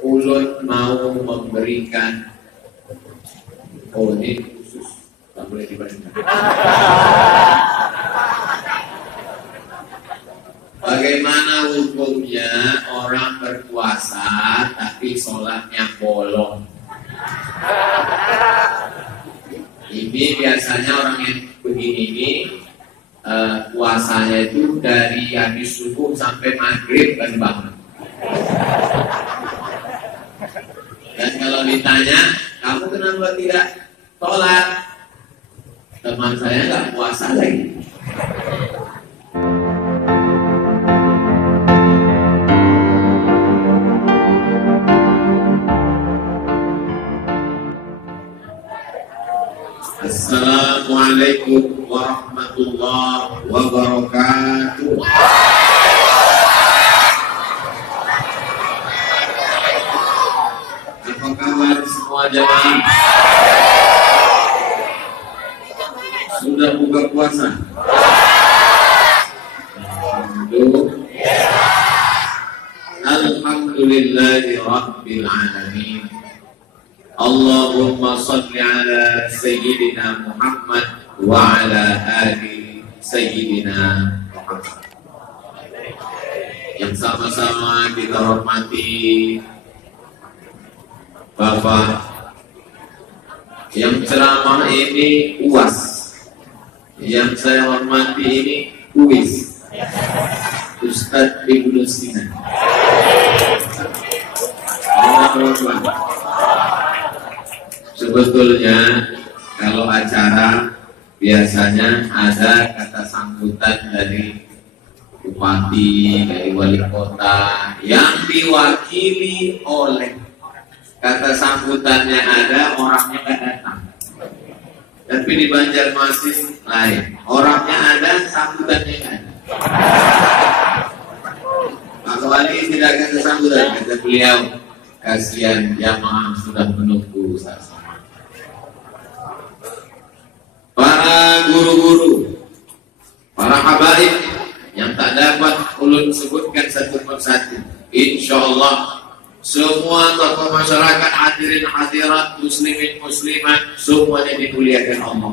ulun mau memberikan, oh ini khusus, tak boleh dibandingkan. Bagaimana hukumnya orang berpuasa tapi sholatnya bolong? Ini biasanya orang yang begini ini puasanya itu dari habis subuh sampai maghrib kan bangun. Dan kalau ditanya, kamu kenapa tidak sholat? Teman saya nggak puasa lagi. Assalamualaikum warahmatullahi wabarakatuh. Apa kabar semua jamaah? Sudah buka puasa? Alhamdulillahi rabbil alamin. Allahumma salli ala Sayyidina Muhammad wa ala ali Sayyidina Muhammad. Yang sama-sama kita hormati Bapak yang ceramah ini UAS, yang saya hormati ini UIS, Ustadz Ibnu Sina. Sebetulnya kalau acara biasanya ada kata sambutan dari bupati, dari wali kota yang diwakili oleh kata sambutannya ada, orangnya nggak datang. Tapi di Banjarmasin lain, orangnya ada, sambutannya nggak ada. Pak Wali tidak kata sambutan, kata beliau, kasihan jamaah sudah menunggu saat. Para guru-guru, para habaib yang tak dapat ulun sebutkan satu persatu, insya Allah semua tokoh masyarakat, hadirin hadirat, muslimin muslimat, semuanya dimuliakan Allah.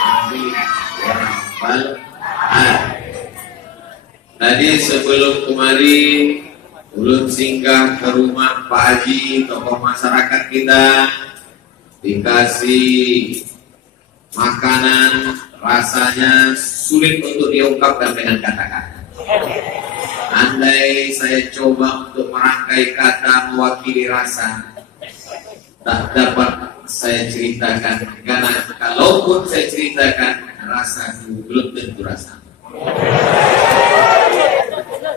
Amin. Tadi sebelum kemari ulun singgah ke rumah Pak Haji, tokoh masyarakat kita, dikasih makanan rasanya sulit untuk diungkapkan dengan kata-kata. Andai saya coba untuk merangkai kata mewakili rasa, tak dapat saya ceritakan, karena kalaupun saya ceritakan, rasa itu belum tentu rasa.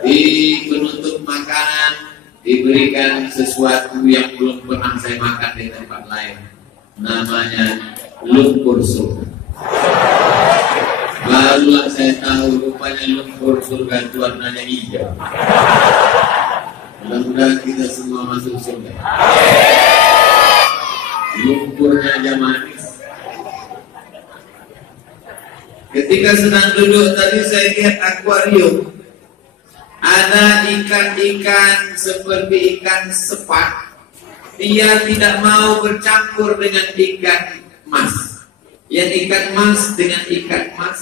Di penutup makanan diberikan sesuatu yang belum pernah saya makan di tempat lain. Namanya lumpur surga. Barulah saya tahu rupanya lumpur surga itu warnanya hijau. Mudah-mudahan kita semua masuk surga. Lumpurnya aja manis. Ketika sedang duduk tadi saya lihat akuarium. Ada ikan-ikan seperti ikan sepat. Dia tidak mau bercampur dengan ikan mas. Yang ikan mas dengan ikan mas,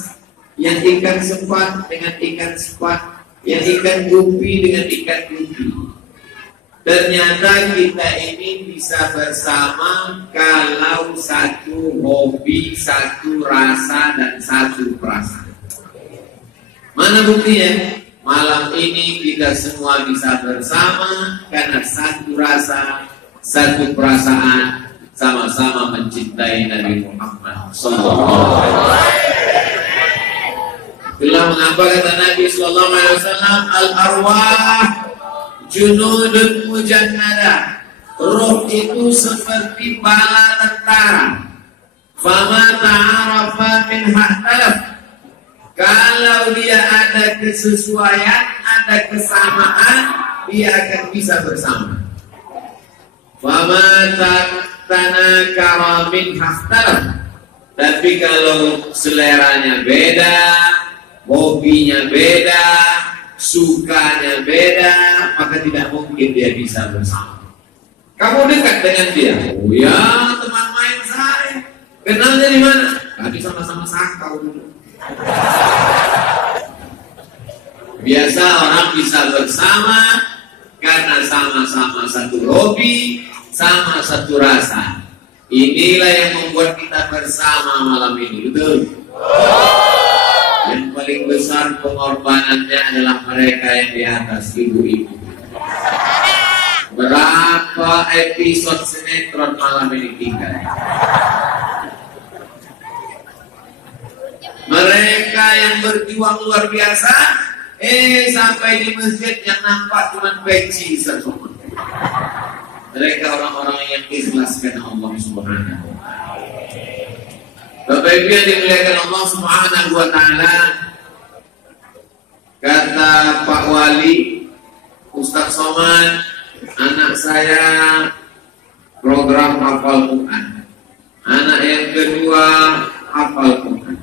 yang ikan sepat dengan ikan sepat, yang ikan gupi dengan ikan gupi. Ternyata kita ini bisa bersama kalau satu hobi, satu rasa, dan satu perasaan. Mana buktinya? Malam ini kita semua bisa bersama karena satu rasa, satu perasaan, sama-sama mencintai Nabi Muhammad sallallahu alaihi wasallam. Itulah mengapa kata Nabi sallallahu alaihi wasallam, al-arwah junudun mujannada. Roh itu seperti bala tentara. Fama ta'arafa min ha'talaf. Kalau dia ada kesesuaian, ada kesamaan, dia akan bisa bersama. Fama tanakara min ha'talaf. Tapi kalau seleranya beda, hobinya beda, sukanya beda, maka tidak mungkin dia bisa bersama. Kamu dekat dengan dia, oh ya teman main saya, kenalnya di mana? Tadi sama-sama sakau dulu. Biasa orang bisa bersama karena sama-sama satu hobi, sama satu rasa. Inilah yang membuat kita bersama malam ini, betul? Yang paling besar pengorbanannya adalah mereka yang di atas, ibu-ibu. Berapa episode sinetron malam ini tinggal? Mereka yang berjuang luar biasa, sampai di masjid yang nampak cuma peci semua. Mereka orang-orang yang ikhlas karena Allah Subhanahu wa Ta'ala. Bapak Ibu yang dimuliakan Allah Subhanahu wa Ta'ala, kata Pak Wali, Ustaz Somad, anak saya program hafal Quran. Anak yang kedua hafal Quran.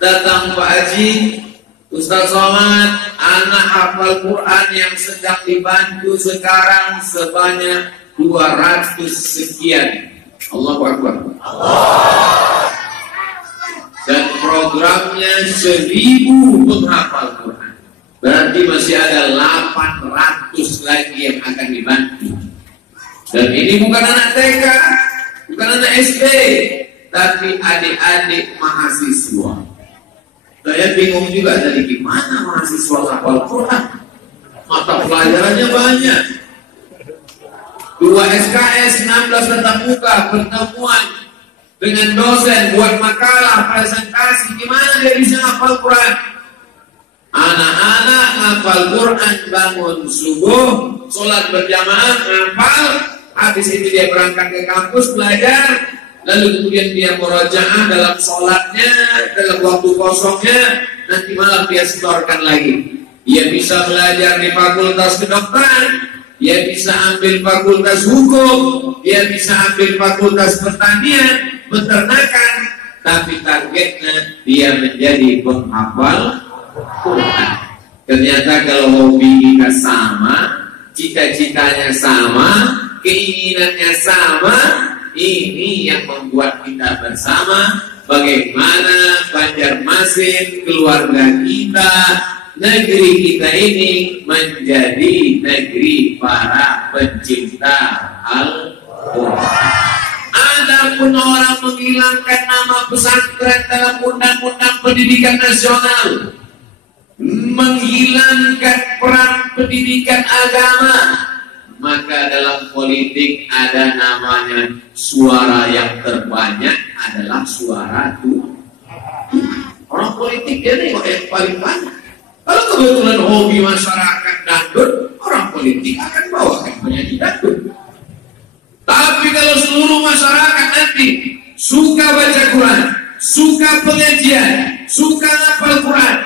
Datang Pak Haji, Ustaz Somad, anak hafal Quran yang sedang dibantu sekarang sebanyak 200 sekian. Allahu Akbar. Dan programnya 1000 penghafal Quran. Berarti masih ada 800 lagi yang akan dibantu. Dan ini bukan anak TK, bukan anak SD, tapi adik-adik mahasiswa. Saya bingung juga dari gimana mahasiswa hafal Quran. Mata pelajarannya banyak. 2 SKS, 16 tatap muka, pertemuan dengan dosen, buat makalah, presentasi. Gimana dia bisa hafal Quran? Anak-anak hafal Quran, bangun subuh, sholat berjamaah, hafal. Habis itu dia berangkat ke kampus belajar. Lalu kemudian dia murojaah dalam sholatnya, dalam waktu kosongnya, nanti malam dia setorkan lagi. Dia bisa belajar di fakultas kedokteran, dia bisa ambil fakultas hukum, dia bisa ambil fakultas pertanian, peternakan, tapi targetnya dia menjadi penghafal Quran. Ternyata kalau hobi kita sama, cita-citanya sama, keinginannya sama, ini yang membuat kita bersama. Bagaimana Banjarmasin, keluarga kita, negeri kita ini menjadi negeri para pencinta Al-Quran. Adapun orang menghilangkan nama pesantren dalam undang-undang pendidikan nasional, menghilangkan peran pendidikan agama, maka dalam politik ada namanya suara yang terbanyak adalah suara Tuhan. Orang politik dia nengok yang paling banyak. Kalau kebetulan hobi masyarakat dangdut, orang politik akan bawakan penyanyi dangdut. Tapi kalau seluruh masyarakat nanti suka baca Quran, suka pengajian, suka hafal Quran,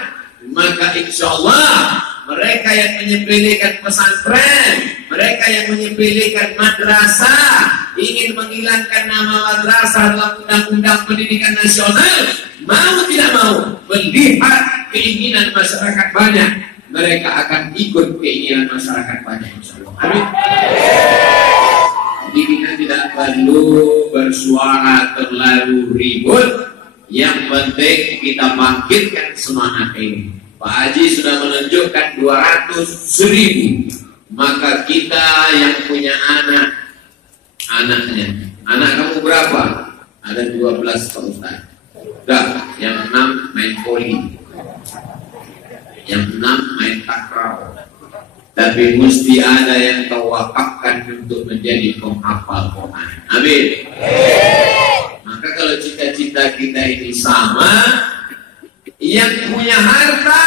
maka insya Allah mereka yang menyepelekan pesantren, mereka yang menyepelekan madrasah, ingin menghilangkan nama madrasah dalam undang-undang pendidikan nasional, mau tidak mau melihat keinginan masyarakat banyak, mereka akan ikut keinginan masyarakat banyak. Amin. Jadi kita tidak perlu bersuara terlalu ribut, yang penting kita bangkitkan semangat ini. Pak Haji sudah menunjukkan 200.000, maka kita yang punya anaknya, anak kamu berapa? Ada 12 Pak Ustaz. Udah, yang 6 main poli, yang 6 main takraw. Tapi mesti ada yang kau wakafkan untuk menjadi penghafal Quran. Amin. Maka kalau cita-cita kita ini sama, yang punya harta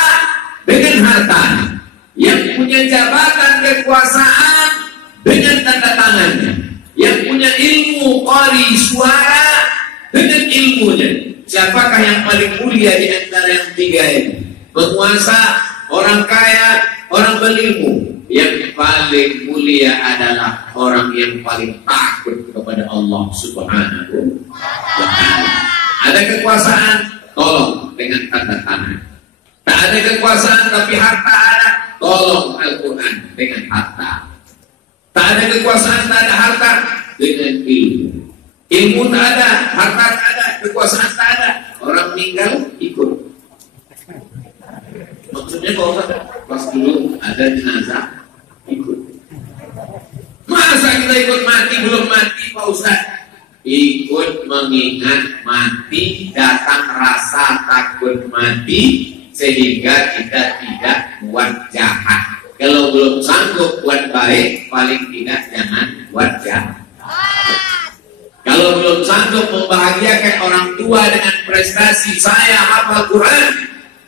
dengan harta, yang punya jabatan kekuasaan dengan tanda tangannya, yang punya ilmu qari suara dengan ilmunya. Siapakah yang paling mulia di antara yang tiga ini? Penguasa, orang kaya, orang berilmu. Yang paling mulia adalah orang yang paling takut kepada Allah Subhanahu wa Ta'ala. Ada kekuasaan, tolong dengan tanda tangan. Tak ada kekuasaan tapi harta ada, tolong Al-Quran dengan harta. Tak ada kekuasaan, tak ada harta, dengan ilmu. Ilmu tak ada, harta tak ada, kekuasaan tak ada. Orang meninggal ikut. Maksudnya kalau pas dulu ada jenazah ikut. Masa kita ikut mati belum mati Pak Ustaz? Ikut mengingat mati, datang rasa takut mati sehingga kita tidak buat jahat. Kalau belum sanggup buat baik, paling tidak jangan buat jahat. Kalau belum sanggup membahagiakan orang tua dengan prestasi saya hafal Quran,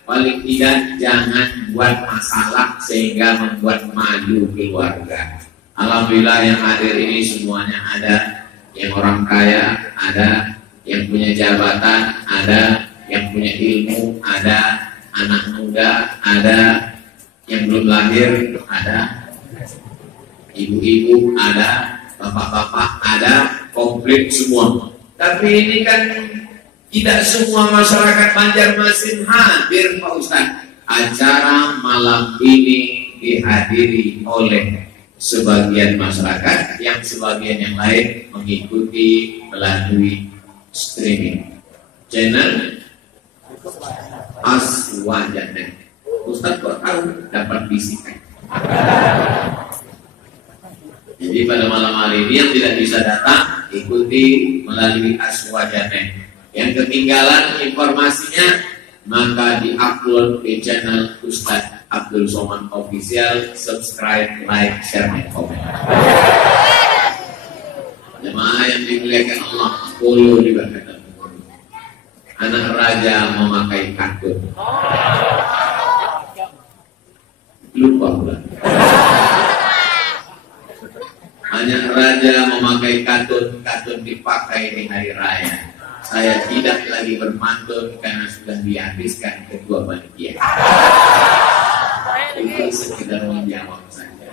paling tidak jangan buat masalah sehingga membuat malu keluarga. Alhamdulillah yang hadir ini semuanya ada, yang orang kaya ada, yang punya jabatan ada, yang punya ilmu ada, anak muda ada, yang belum lahir ada, ibu-ibu ada, bapak-bapak ada, komplit semua. Tapi ini kan tidak semua masyarakat Banjarmasin hadir Pak Ustaz. Acara malam ini dihadiri oleh sebagian masyarakat, yang sebagian yang lain mengikuti melalui streaming channel Aswajanen. Ustaz kok tahu dapat bisikan. Jadi pada malam hari ini yang tidak bisa datang ikuti melalui Aswajanen. Yang ketinggalan informasinya maka diupload di channel Ustaz Abdul Somad Official. Subscribe, like, share, dan komen. Jemaah yang dimuliakan Allah, 10 juga kata anak raja memakai katun. Lupa pula. Anak raja memakai katun, katun dipakai di hari raya. Saya tidak lagi bermantun karena sudah dihabiskan kedua panitia. Itu sekedar menjawab saja.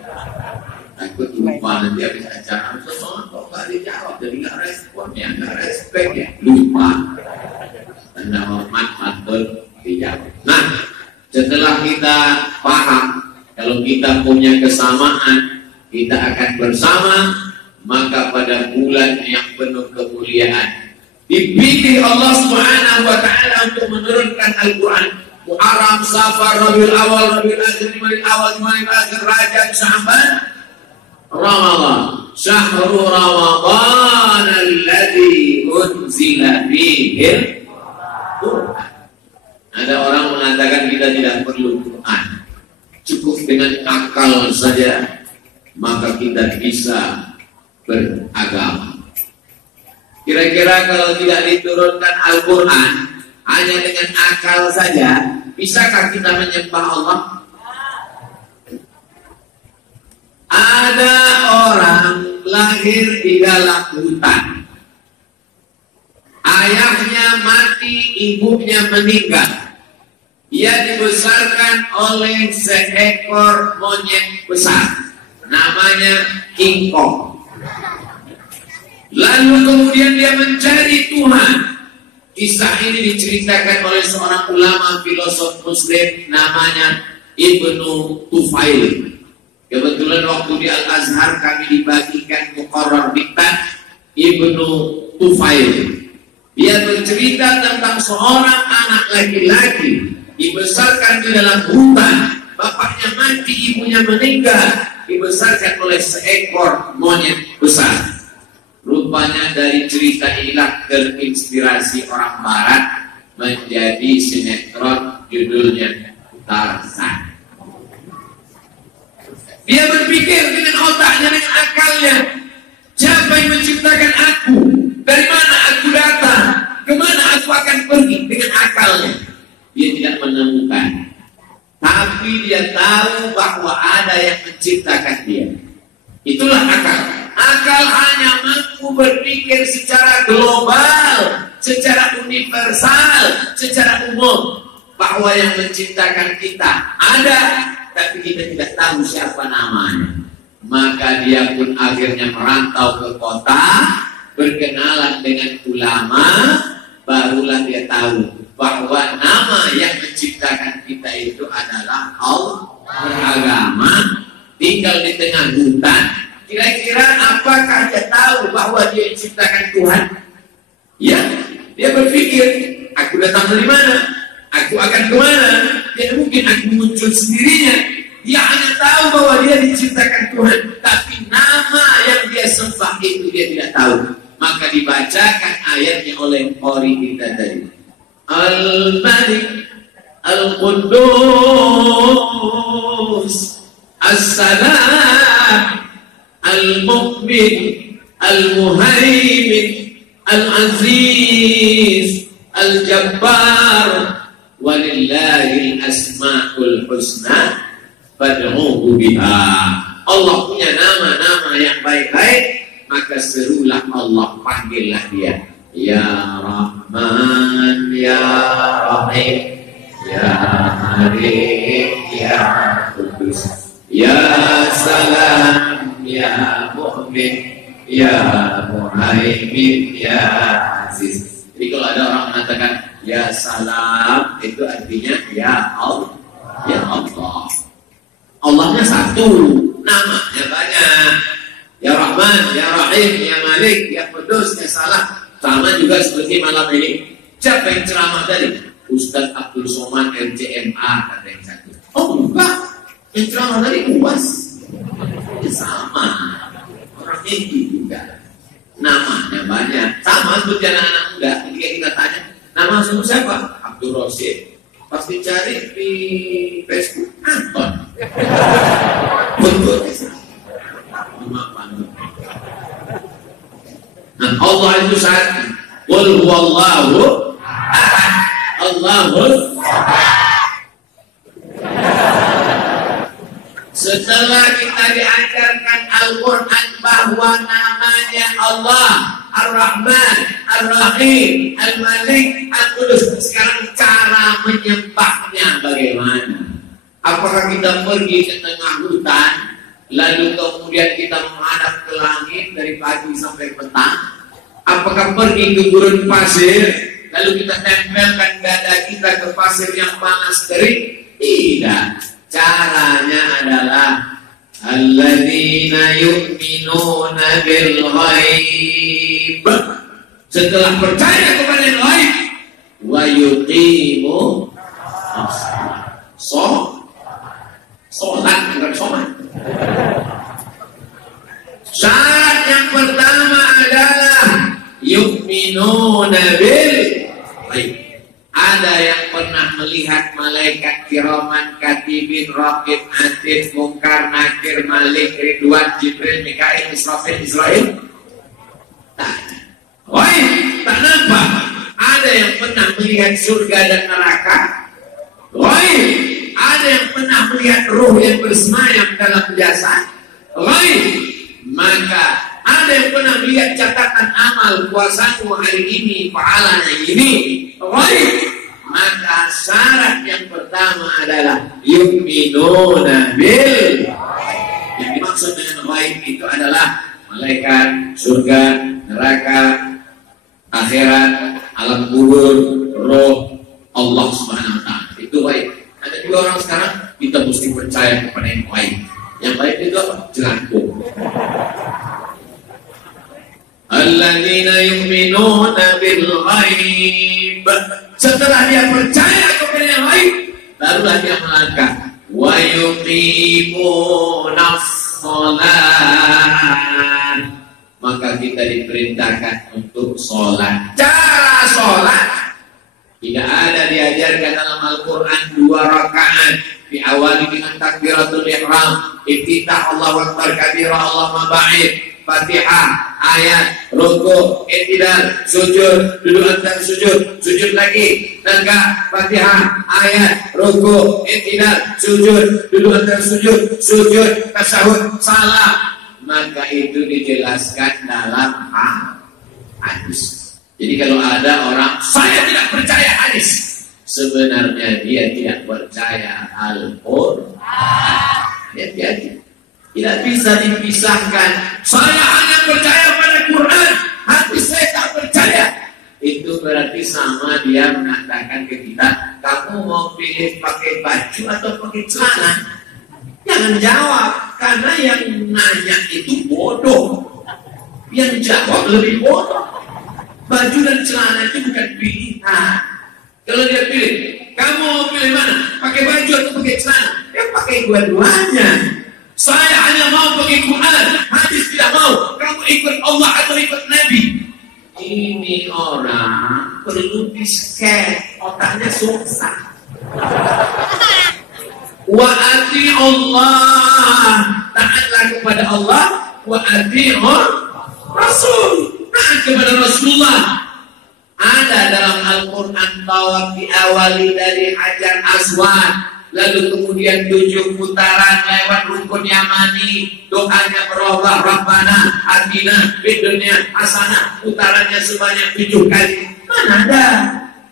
Takut lupa nanti habis acara semua kok gak dijawab, jadi gak responnya, gak respect ya, lupa. Tanda hormat patut dijawab. Nah, setelah kita paham kalau kita punya kesamaan, kita akan bersama, maka pada bulan yang penuh kemuliaan dipilih Allah Subhanahu wa taala untuk menurunkan Al-Quran. Muharram, Safar, Rabiul Awal, Rabiul Akhir, Jumadil Awal, Jumadil Akhir, Rajab, Sya'ban, Ramadan. Syahrul Ramadan alladzi unzila fihi Quran. Ada orang mengatakan kita tidak perlu Quran, cukup dengan akal saja maka kita bisa beragama. Kira-kira kalau tidak diturunkan Al-Quran, hanya dengan akal saja, bisakah kita menyembah Allah? Ada orang lahir di dalam hutan, ayahnya mati, ibunya meninggal. Ia dibesarkan oleh seekor monyet besar, namanya King Kong. Lalu kemudian dia mencari Tuhan. Kisah ini diceritakan oleh seorang ulama filosof muslim namanya Ibnu Tufail. Kebetulan waktu di Al-Azhar kami dibagikan muqarrar biktan Ibnu Tufail. Dia bercerita tentang seorang anak laki-laki dibesarkan di dalam hutan, bapaknya mati, ibunya meninggal, dibesarkan oleh seekor monyet besar. Rupanya dari cerita inilah terinspirasi orang barat menjadi sinetron judulnya Tarzan. Dia berpikir dengan otaknya, dengan akalnya, siapa yang menciptakan aku? Dari mana aku datang? Kemana aku akan pergi? Dengan akalnya dia tidak menemukan, tapi dia tahu bahwa ada yang menciptakan dia. Itulah akal. Akal hanya mampu berpikir secara global, secara universal, secara umum, bahwa yang menciptakan kita ada, tapi kita tidak tahu siapa namanya. Maka dia pun akhirnya merantau ke kota, berkenalan dengan ulama, barulah dia tahu bahwa nama yang menciptakan kita itu adalah Allah. Beragama, tinggal di tengah hutan. Kira-kira apakah dia tahu bahwa dia menciptakan Tuhan? Ya, dia berpikir, aku datang dari mana? Aku akan kemana? Tidak mungkin aku muncul sendirinya. Dia hanya tahu bahwa dia diciptakan Tuhan, tapi nama yang dia sembah itu dia tidak tahu. Maka dibacakan ayatnya oleh qori kita tadi. Al-Malik, Al-Quddus, As-Salam, Al-Mu'min, Al-Muhaimin, Al-Aziz, Al-Jabbar, walillahil asma'ul husna fad'uhu biha. Allah punya nama-nama yang baik-baik, maka serulah Allah, panggillah dia. Ya Rahman, Ya Rahim, Ya Malik, Ya Qudus, Ya Salam, Ya Mu'min, Ya Muhaimin, Ya Aziz. Jadi kalau ada orang mengatakan Ya Salam, itu artinya Ya Allah. Ya Allah. Allahnya satu, namanya banyak. Ya Rahman, Ya Rahim, Ya Malik, Ya Qudus, Ya Salam. Sama juga seperti malam ini. Siapa yang ceramah tadi? Ustaz Abdul Somad LCMA kata yang satu. Oh enggak, yang ceramah tadi UAS. Ya sama, orang ini juga. Namanya banyak. Sama seperti anak-anak muda. Ketika kita tanya, nama aslimu siapa? Abdul Rosid. Pasti cari di Facebook Anton. Betul. Nah, Allah itu satu. Qul huwallahu ahad. Allahul Setelah kita diajarkan Al-Quran bahwa namanya Allah Ar-Rahman, Ar-Rahim, Al-Malik, Al-Qudus, sekarang cara menyembahnya bagaimana? Apakah kita pergi ke tengah hutan, lalu kemudian kita menghadap ke langit dari pagi sampai petang? Apakah pergi ke gurun pasir, lalu kita tempelkan dada kita ke pasir yang panas kering? Tidak. Caranya adalah alladzina yu'minuna bil ghaib. Setelah percaya kepada yang ghaib, wa yuqimu sholat bukan sholat. Syarat yang pertama adalah yu'minuna bil ghaib. Ada yang pernah melihat malaikat kiraman katibin raqib atid mungkar nakir malik ridwan jibril mikail israfil israil? Tak. Woi, tak nampak. Ada yang pernah melihat surga dan neraka? Woi, ada yang pernah melihat ruh yang bersemayam dalam jasad? Woi, maka ada yang pernah melihat catatan amal puasamu hari ini, pahalanya ini? Woi, maka syarat yang pertama adalah yu'minuna bil. Yang dimaksud dengan ghaib itu adalah malaikat, surga, neraka, akhirat, alam kubur, roh Allah Subhanahu wa taala. Itu ghaib. Ada juga orang sekarang kita mesti percaya kepada yang ghaib. Yang ghaib itu apa? Jelangkung. Alladzina yu'minuna bil ghaib. Setelah dia percaya kepada yang ghaib, barulah dia melangkah wa yuqimuna shalah. Maka kita diperintahkan untuk sholat. Cara sholat tidak ada diajarkan dalam Al-Quran 2 rakaat. Diawali dengan takbiratul ihram, iftitah Allahu akbar kabira Allahumma ba'id, Fatihah, ayat, ruku, i'tidal, sujud, duduk antara sujud, sujud lagi, tegak, Fatihah, ayat, ruku, i'tidal, sujud, duduk antara sujud, sujud, tasyahud, salam. Maka itu dijelaskan dalam hadis. Jadi kalau ada orang saya tidak percaya hadis, sebenarnya dia tidak percaya Al-Quran. Hati-hati. Tidak bisa dipisahkan. Saya hanya percaya pada Quran, hati saya tak percaya. itu berarti sama dia mengatakan ke kita, kamu mau pilih pakai baju atau pakai celana? Jangan jawab, karena yang nanya itu bodoh, yang jawab lebih bodoh. Baju dan celana itu bukan pilihan. Kalau dia pilih, kamu mau pilih mana? Pakai baju atau pakai celana? Ya pakai dua-duanya. Saya hanya mau pakai Quran, hadis tidak mau. Kamu ikut Allah atau ikut Nabi? Ini orang perlu di-scan, otaknya susah. Wa ati Allah, taatlah kepada Allah. Wa ati Rasul, taat kepada Rasulullah. Ada dalam Al-Quran tawaf diawali dari Hajar Aswad, lalu kemudian 7 putaran lewat rukun Yamani, doanya berubah, Rabbana atina fid dunya hasanah, putarannya sebanyak 7 kali. Mana ada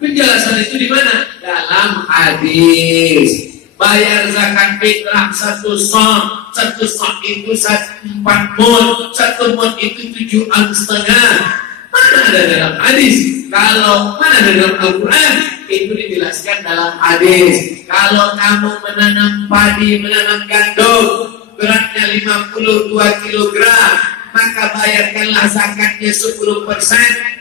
penjelasan itu? Di mana? Dalam hadis. Bayar zakat fitrah 1 son, 1 son itu 4 mud, 1 mud itu 7,5. Mana ada dalam hadis? Kalau mana ada dalam Al-Quran? Itu dijelaskan dalam hadis. Kalau kamu menanam padi, menanam gandum, beratnya 52 kg, maka bayarkanlah zakatnya 10%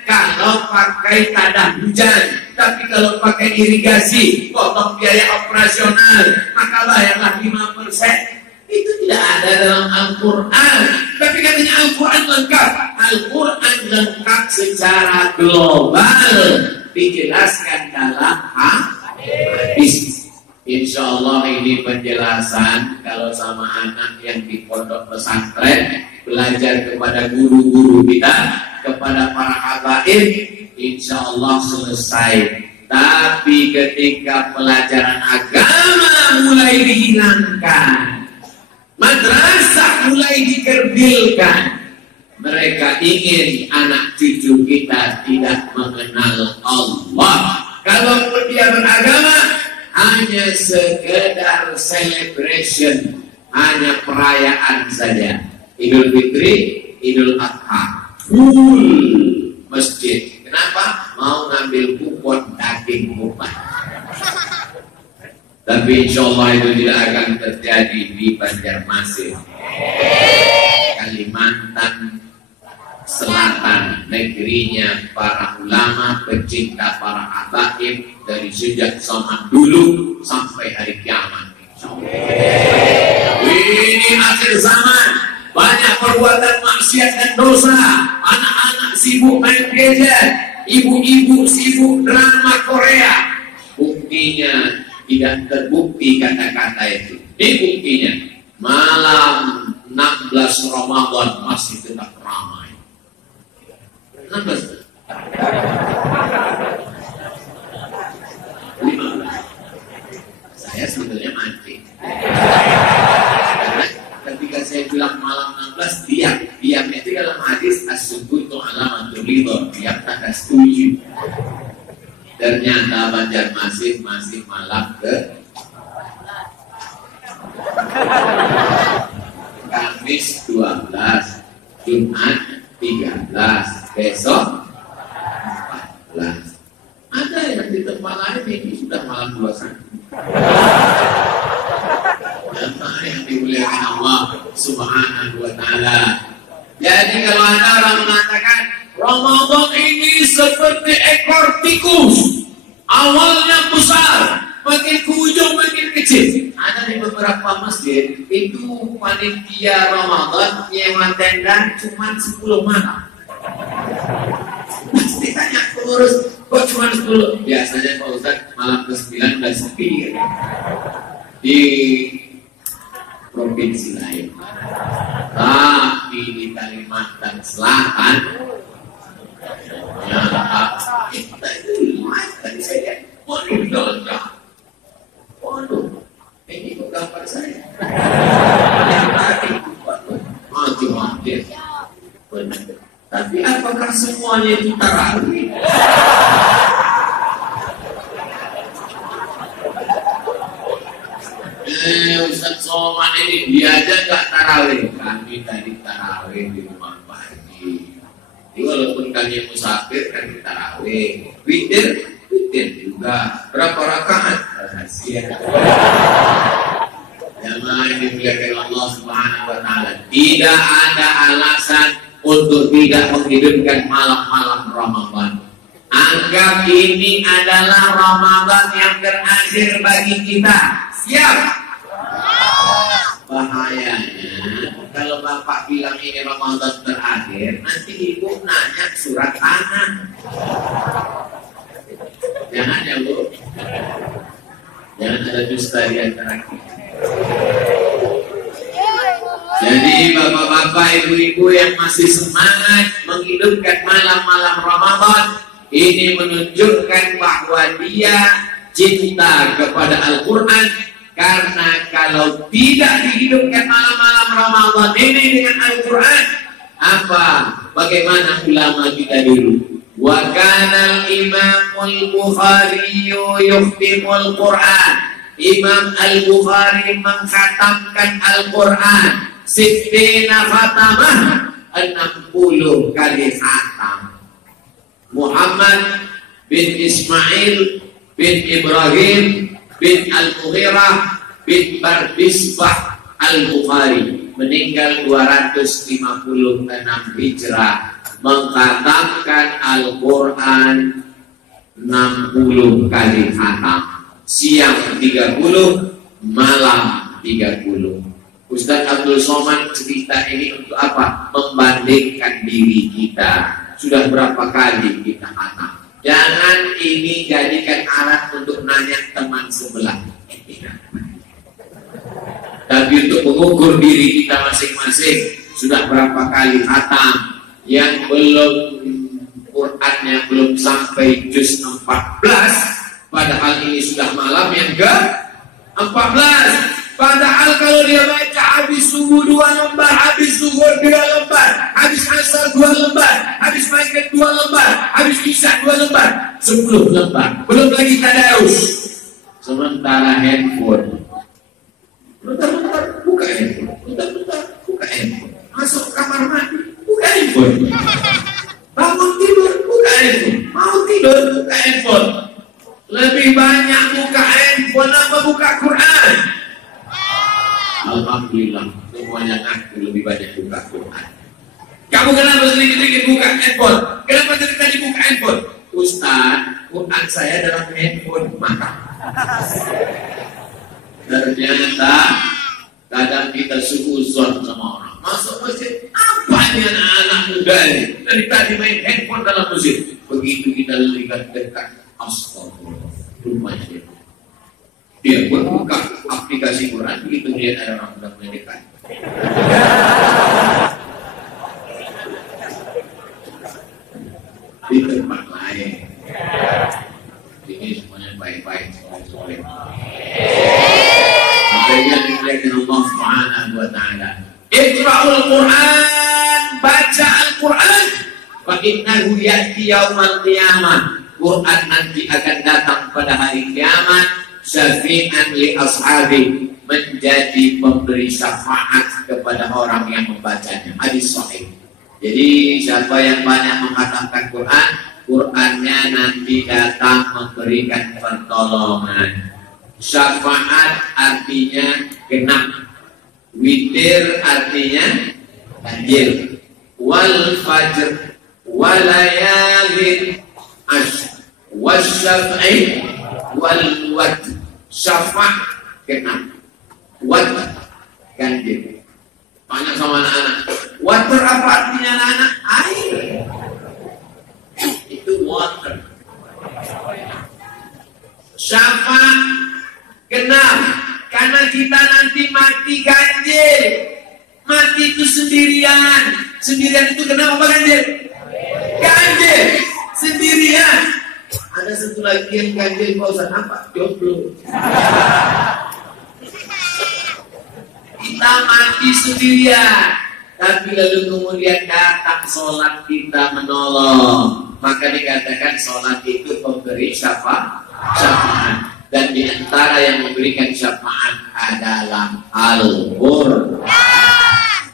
kalau pakai tanah hujan. Tapi kalau pakai irigasi, potong biaya operasional, maka bayarlah 5%. Itu tidak ada dalam Al-Quran. Tapi katanya Al-Quran lengkap. Al-Quran lengkap secara global, dijelaskan dalam hadis. Insya Allah ini penjelasan kalau sama anak yang di pondok pesantren, belajar kepada guru-guru kita, kepada para habaib, insya Allah selesai. Tapi ketika pelajaran agama mulai dihilangkan, madrasah mulai dikerdilkan, mereka ingin anak cucu kita tidak mengenal Allah. Kalau dia beragama, hanya sekedar celebration, hanya perayaan saja. Idul Fitri, Idul Adha, full masjid. Kenapa? Mau ngambil kupon daging kurban. Tapi insya Allah itu tidak akan terjadi di Banjarmasin, Kalimantan Selatan, negerinya para ulama, pecinta para habaib dari sejak zaman dulu sampai hari kiamat. Ini akhir zaman, banyak perbuatan maksiat dan dosa. Anak-anak sibuk main gadget, ibu-ibu sibuk drama Korea. Buktinya tidak terbukti kata-kata itu. Ini buktinya malam 16 Ramadan masih tetap ramai. 16 15. Saya sebetulnya mancing. Karena ketika saya bilang malam 16, diam itu dalam hadis as-sukutu alamatul ridha, diam tanda setuju. Ternyata Banjarmasin masih malam ke Kamis 12, Jumat 13, besok 14. Ada yang di tempat lain ini sudah malam 21. Jamaah yang dimuliakan Allah Subhanahu wa ta'ala. Jadi kalau ada orang mengatakan Ramadan ini seperti ekor tikus, awalnya besar, makin ke ujung makin kecil. Ada di beberapa masjid itu panitia Ramadan nyewa tenda cuma 10 malam. Pasti tanya pengurus, kok cuma 10? Biasanya Pak Ustadz malam ke-9 udah sepi ya. Di provinsi lain. Tapi di Kalimantan Selatan ya, kita itu luas tadi saya. Waduh, ini kok gambar saya. Mati. Tapi apakah semuanya itu tarawih? Ustaz Soman ini dia aja gak tarawih. Kami tadi tarawih di rumah Pak Haji. Jadi walaupun kalian musafir kan kita tarawih, witir juga. Berapa rakaat? Rahasia. Jamaah dimuliakan Allah Subhanahu wa taala. Tidak ada alasan untuk tidak menghidupkan malam-malam Ramadan. Anggap ini adalah Ramadan yang terakhir bagi kita. Siap? Bahayanya kalau bapak bilang ini Ramadan terakhir, nanti ibu nanya surat tanah. Jangan ya bu, jangan ada dusta di antara kita. Jadi bapak-bapak, ibu-ibu yang masih semangat menghidupkan malam-malam Ramadan, ini menunjukkan bahwa dia cinta kepada Al-Quran. Karena kalau tidak dihidupkan malam-malam Ramadan ini dengan Al-Quran, bagaimana ulama kita dulu? Wa kana al-Imamul Bukhari yukhtimul Quran. Imam Al-Bukhari mengkhatamkan Al-Quran 60 khatamah, 60 kali khatam. Muhammad bin Ismail bin Ibrahim bin Al-Mughirah bin Bardisbah Al-Bukhari meninggal 256 Hijrah, mengkhatamkan Al-Quran 60 kali khatam, siang 30, malam 30. Ustaz Abdul Somad cerita ini untuk apa? Membandingkan diri kita. Sudah berapa kali kita khatam? Jangan ini jadikan alat untuk nanya teman sebelah. Tapi untuk mengukur diri kita masing-masing, sudah berapa kali khatam. Yang belum Qurannya belum sampai juz 14, padahal ini sudah malam yang ke-14. Padahal kalau dia baca habis subuh 2 lembar, habis zuhur 2 lembar, habis asar 2 lembar, habis maghrib 2 lembar, habis isya 2 lembar, 10 lembar. Belum lagi tadarus. Sementara handphone, bentar-bentar buka handphone, bentar-bentar buka handphone, masuk kamar mandi buka handphone, bangun tidur buka handphone, mau tidur buka handphone. Lebih banyak buka handphone apa buka Quran? Alhamdulillah, semuanya ngaku lebih banyak buka Quran. Kamu kenapa sedikit-sedikit buka handphone? Kenapa tadi buka handphone? Ustaz, Quran saya dalam handphone. Maka ternyata kadang kita suuzon sama orang. Masuk masjid, apa ini anak-anak muda ini? Dari tadi main handphone dalam masjid. Begitu kita lihat dekat, astagfirullah, rumahnya. Dia pun buka aplikasi Quran, begitu lihat ada orang sudah mendekat. Di tempat lain, ini semuanya baik-baik, soleh-soleh. Makanya dilihatkan Allah Subhanahu wa taala. Iqra'ul Quran, baca Al-Quran. Fa innahu ya'ti yaumal qiyamah. Quran nanti akan datang pada hari kiamat. Syafi'an li ashabi, menjadi pemberi syafaat kepada orang yang membacanya. Hadis sahih. Jadi siapa yang banyak menghatamkan Quran, Qurannya nanti datang memberikan pertolongan. Syafaat artinya genap, witir artinya ganjil, wal fajr walayalin ashr wasyaf'i wal wad. Syafa' genap, wad ganjil. Tanya sama anak-anak, water apa artinya anak-anak? Air. Itu water. Syafa' genap, karena kita nanti mati ganjil. Mati itu sendirian. Sendirian itu kenapa ganjil? Ganjil sendirian. Ada satu lagi yang ganjil, Pak Ustaz, apa? Jomblo. Kita mati sendirian, tapi lalu kemudian datang sholat kita menolong. Maka dikatakan sholat itu pemberi syafaat. Dan di antara yang memberikan syafaat adalah Al-Quran.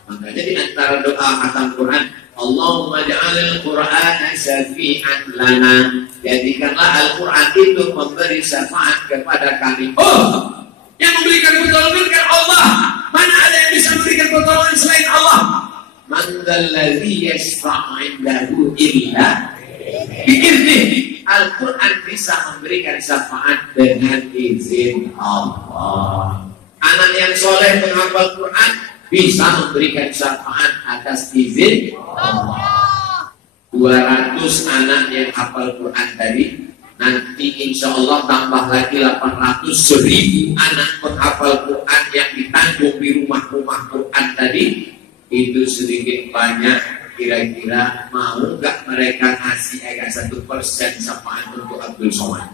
Makanya di antara doa khatam Quran, Allahumma ja'al waj'alil Qur'ana syafi'an lana. Jadikanlah Al-Quran itu memberi syafaat kepada kami. Oh, yang memberikan pertolongan kan Allah. Mana ada yang bisa memberikan pertolongan selain Allah? Man dzalladzi yashfa'u 'indahu illa bi'idznihi. Al-Quran bisa memberikan syafaat dengan izin Allah. Anak yang soleh menghafal Quran bisa memberikan syafaat atas izin Allah. 200 anak yang hafal Quran tadi, nanti insya Allah tambah lagi 800, 1000 anak penghafal Quran yang ditanggung di rumah-rumah Quran tadi. Itu sedikit banyak, kira-kira mau nggak mereka ngasih agak 1% syafaat untuk Abdul Somad?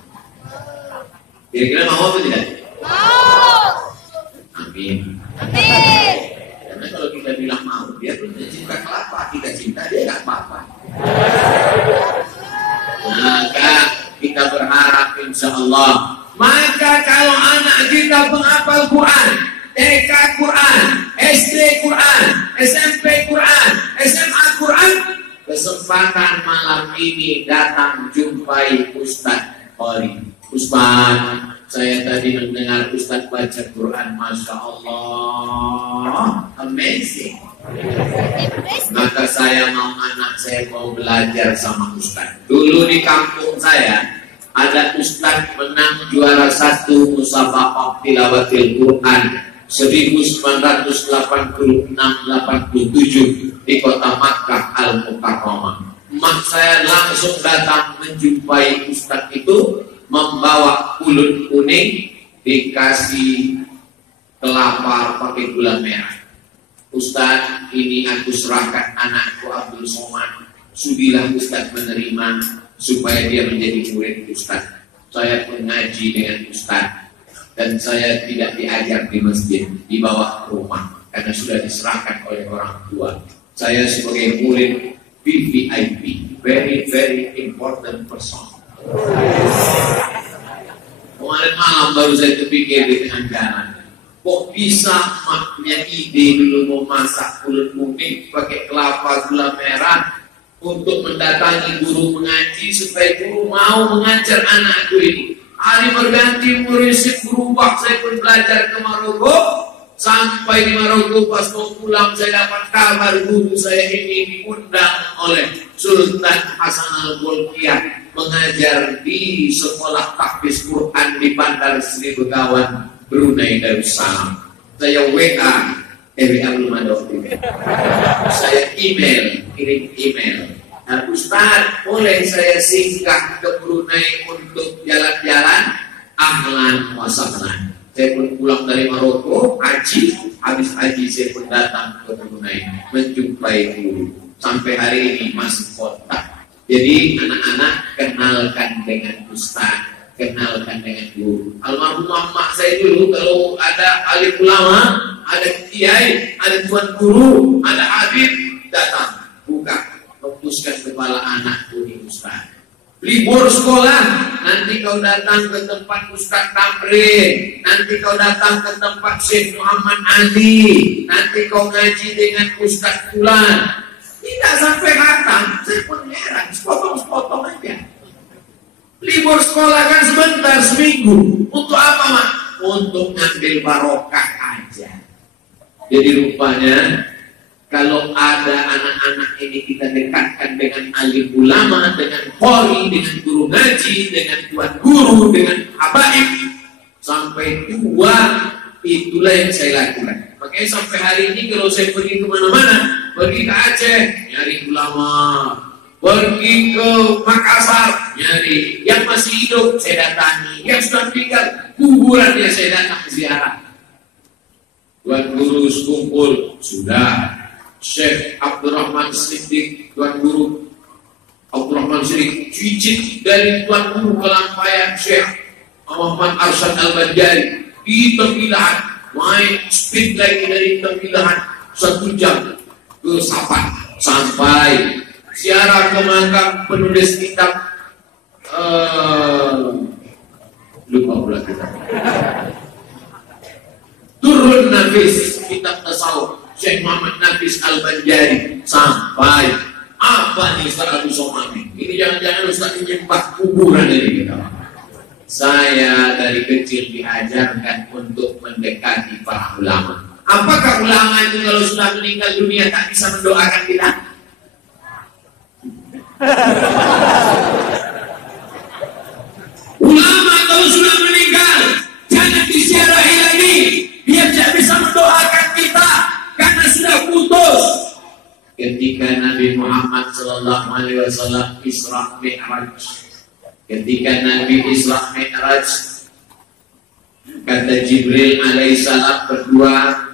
Kira-kira mau atau tidak? Mau. Amin. Amin. Karena kalau kita bilang mau, dia pun cinta kelapa, kita cinta dia nggak apa-apa. Maka kita berharap insya Allah. Maka kalau anak kita penghafal Quran, TK Quran, SD Quran, SMP Quran, SMA Quran, kesempatan malam ini datang jumpai Ustaz Qori. Ustaz, saya tadi mendengar Ustaz baca Quran, Masya Allah, amazing. Maka saya mau anak saya mau belajar sama Ustaz. Dulu di kampung saya ada Ustaz menang juara 1 musabaqah tilawatil Quran 1986-87 di kota Makkah Al-Mukarramah. Mak saya langsung datang menjumpai Ustaz itu membawa pulut kuning dikasih kelapa pakai gula merah. Ustaz, ini aku serahkan anakku Abdul Somad. Sudilah Ustaz menerima supaya dia menjadi murid Ustaz. Saya mengaji dengan Ustaz dan saya tidak diajar di masjid, dibawa ke rumah karena sudah diserahkan oleh orang tua. Saya sebagai murid VVIP, very very important person. Kemarin malam baru saya terpikir di tengah jalan. Kok bisa maknya ide dulu mau masak pulut kuning pakai kelapa gula merah untuk mendatangi guru mengaji supaya guru mau mengajar anakku ini. Hari berganti murid berubah, saya pun belajar ke Maroko. Sampai di Maroko pas mau pulang saya dapat kabar guru saya ini diundang oleh Sultan Hasan Al-Bolkiah mengajar di sekolah tahfiz Quran di Bandar Sri Begawan, Brunei Darussalam. Saya WA, belum ada waktu itu. Saya email, kirim email. Nah, Ustaz, boleh saya singgah ke Brunei untuk jalan-jalan? Ahlan wa sahlan. Saya pun pulang dari Maroko, haji, habis haji saya pun datang ke Brunei menjumpai guru. Sampai hari ini masih kontak. Jadi anak-anak kenalkan dengan Ustaz, kenalkan dengan guru. Almarhumah mak saya dulu kalau ada alim ulama, ada kiai, ada tuan guru, ada habib, datang buka, hembuskan kepala anakku ini Ustaz. Libur sekolah, nanti kau datang ke tempat Ustaz Tamrin, nanti kau datang ke tempat Syekh Muhammad Ali, nanti kau ngaji dengan Ustaz Fulan. Tidak sampai khatam, saya pun heran, sepotong-sepotong aja. Libur sekolah kan sebentar, seminggu. Untuk apa, Mak? Untuk ngambil barokah aja. Jadi rupanya kalau ada anak-anak ini kita dekatkan dengan alim ulama, dengan qori, dengan guru ngaji, dengan tuan guru, dengan habaib, sampai tua, itulah yang saya lakukan. Makanya sampai hari ini kalau saya pergi kemana-mana, pergi ke Aceh, nyari ulama, pergi ke Makassar, nyari yang masih hidup, saya datangi, yang sudah meninggal, kuburannya saya datang ziarah. Tuan guru sekumpul, sudah. Syekh Abdurrahman Siddiq, Tuan Guru Abdurrahman Siddiq, cicit dari Tuan Guru Kelampayan Syekh Muhammad Arsyad Al-Banjari di Tembilahan, main speed lagi dari Tembilahan 1 jam ke Sapan, sampai ziarah ke makam penulis kitab lupa pula kita Turun Nafis, kitab tasawuf Syekh Muhammad Nafis Al-Banjari, sampai Apa nih Ustaz Abdul Somad ini? Jangan-jangan Ustaz menyembah kuburan ini kita. Saya dari kecil diajarkan untuk mendekati para ulama. Apakah ulama itu kalau sudah meninggal dunia tak bisa mendoakan kita? Ulama kalau sudah meninggal jangan disiarahi lagi. Dia tidak bisa mendoakan kita karena sudah putus. Ketika Nabi Muhammad sallallahu alaihi wasallam Isra Mi'raj, ketika Nabi Isra Mi'raj, kata Jibril alaihissalam berdua,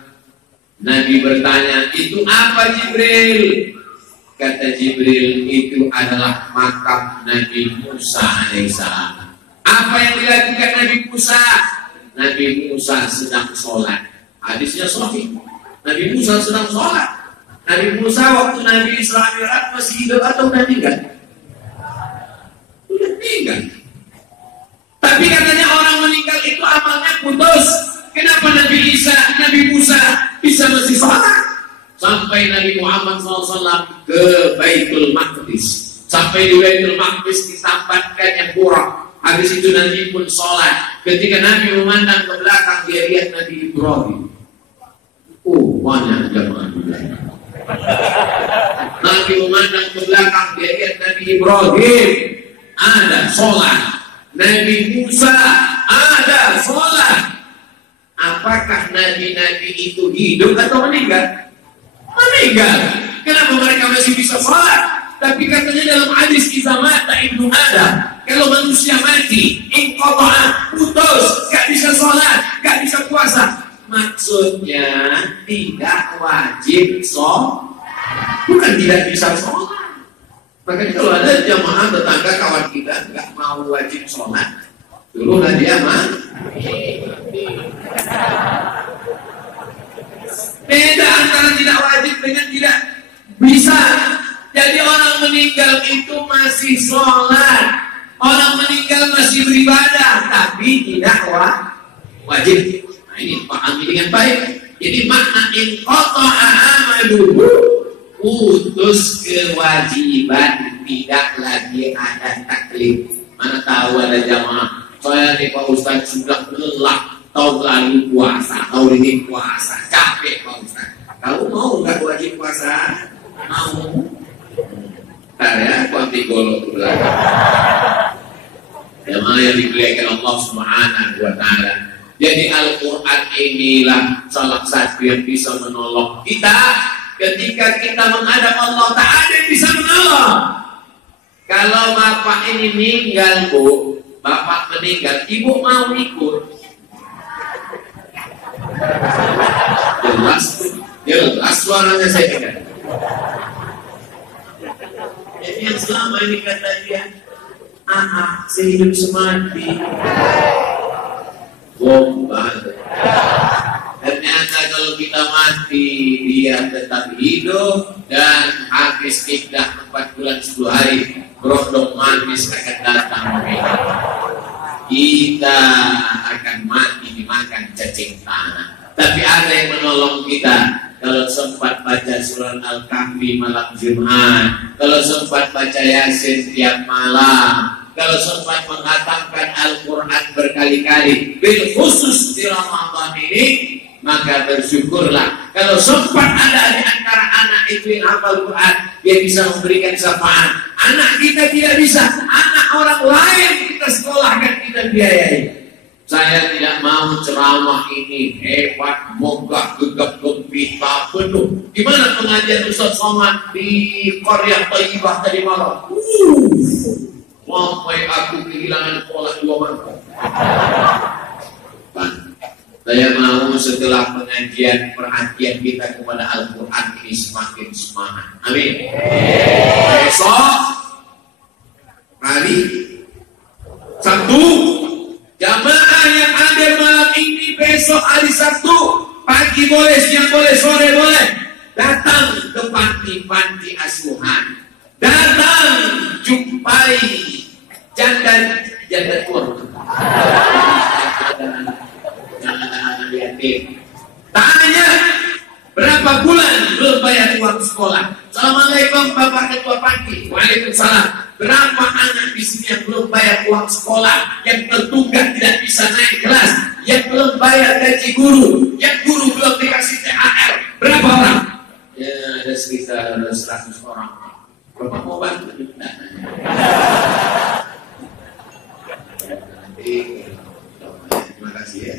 Nabi bertanya, itu apa Jibril? Kata Jibril, itu adalah makam Nabi Musa alaihissalam. Apa yang dilakukan Nabi Musa? Nabi Musa sedang sholat. Hadisnya sahih. Nabi Musa sedang sholat. Nabi Musa waktu Nabi Isra Mi'raj masih hidup atau udah meninggal? Udah meninggal. Tapi katanya orang meninggal itu amalnya putus. Kenapa Nabi Musa bisa masih sholat? Sampai Nabi Muhammad SAW ke Baitul Maqdis. Sampai di Baitul Maqdis ditampakkan yang kurang. Habis itu Nabi pun sholat. Ketika Nabi memandang ke belakang, dia lihat Nabi Ibrahim. Oh, banyak jamaah juga. Nabi memandang ke belakang, dia lihat Nabi Ibrahim ada sholat. Nabi Musa ada sholat. Apakah nabi-nabi itu hidup atau meninggal? Meninggal. Kenapa mereka masih bisa sholat? Tapi katanya dalam hadis Iza mata ibnu Adam, kalau manusia mati, inqata'a, putus, gak bisa sholat, gak bisa puasa. Maksudnya tidak wajib sholat, bukan tidak bisa sholat. Makanya kalau ada jamaah tetangga kawan kita nggak mau wajib sholat, dulu lah dia beda antara tidak wajib dengan tidak bisa. Jadi orang meninggal itu masih sholat, orang meninggal masih beribadah, tapi tidak wajib. Nah, ini pahami dengan baik. Jadi makna inqata'a amaluhu, putus kewajiban, tidak lagi ada taklif. Mana tahu ada jamaah, saya nih Pak Ustaz sudah lelah, tahun lalu puasa, tahun ini puasa, capek Pak Ustaz. Kamu mau nggak wajib puasa? Mau? Ntar ya, kuanti golok ke belakang. Jamaah yang dimuliakan Allah Subhanahu wa Ta'ala. Jadi Al-Quran inilah salah satu yang bisa menolong kita ketika kita menghadap Allah. Tak ada yang bisa menolong. Kalau bapak ini meninggal, Bu, bapak meninggal, ibu mau ikut? Jelas suaranya saya dengar. Jadi yang selama ini kata dia, sehidup semati. Gombal. Ternyata kalau kita mati, dia tetap hidup dan habis iddah 4 bulan 10 hari, berondong manis akan datang. Kita akan mati dimakan cacing tanah. Tapi ada yang menolong kita. Kalau sempat baca surah Al-Kahfi malam Jumat, kalau sempat baca Yasin tiap malam, kalau sempat menghatamkan Al-Quran berkali-kali, bil khusus di Ramadan ini, maka bersyukurlah. Kalau sempat ada di antara anak itu yang hafal Quran, dia bisa memberikan syafaat. Anak kita tidak bisa, anak orang lain kita sekolahkan, kita biayai. Saya tidak mau ceramah ini hebat, mogah, gegap gempita, penuh. Di mana pengajian Ustaz Somad di Qaryah Thayyibah tadi malam? Sampai aku kehilangan pola 2 mangkok. Saya mau setelah pengajian, perhatian kita kepada Al-Quran ini semakin semangat. Amin. Besok hari Sabtu, jamaah yang ada malam ini besok hari Sabtu, pagi boleh, siang boleh, sore boleh, datang ke panti-panti asuhan, datang jumpai janda tua, jangan anak yatim. Tanya berapa bulan belum bayar uang sekolah? Assalamualaikum Bapak Ketua Panti. Waalaikumsalam. Berapa anak di sini yang belum bayar uang sekolah, yang tertunggak tidak bisa naik kelas, yang belum bayar gaji guru, yang guru belum dikasih THR? Berapa orang? Ya ada sekitar 100 orang. Bapak mau bantu? Nah. Terima kasih ya.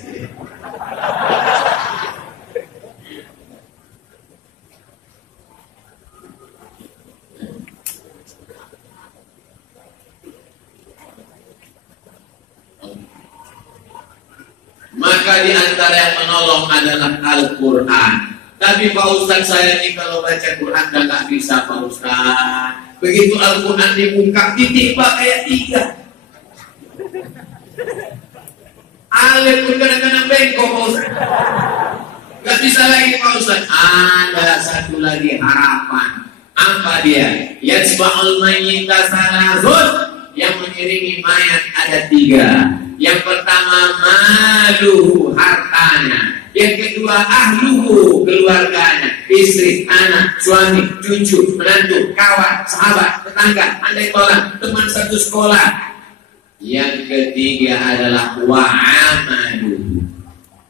Maka di antara yang menolong adalah Al-Quran. Tapi Pak Ustaz, saya ini kalau baca Quran nggak bisa Pak Ustaz. Begitu Al-Quran dibuka, titik Pak kayak 3. Alif pun kadang-kadang bengkok Pak Ustaz. Gak bisa lagi Pak Ustaz. Ada satu lagi harapan. Apa dia? Yatsba'ul mayyita salazun. Yang mengiringi mayat ada 3. Yang pertama maluhu, hartanya. Yang kedua ahluhu, keluarganya, istri, anak, suami, cucu, menantu, kawan, sahabat, tetangga, andai tolak, teman satu sekolah. Yang ketiga adalah wa'amaluhu.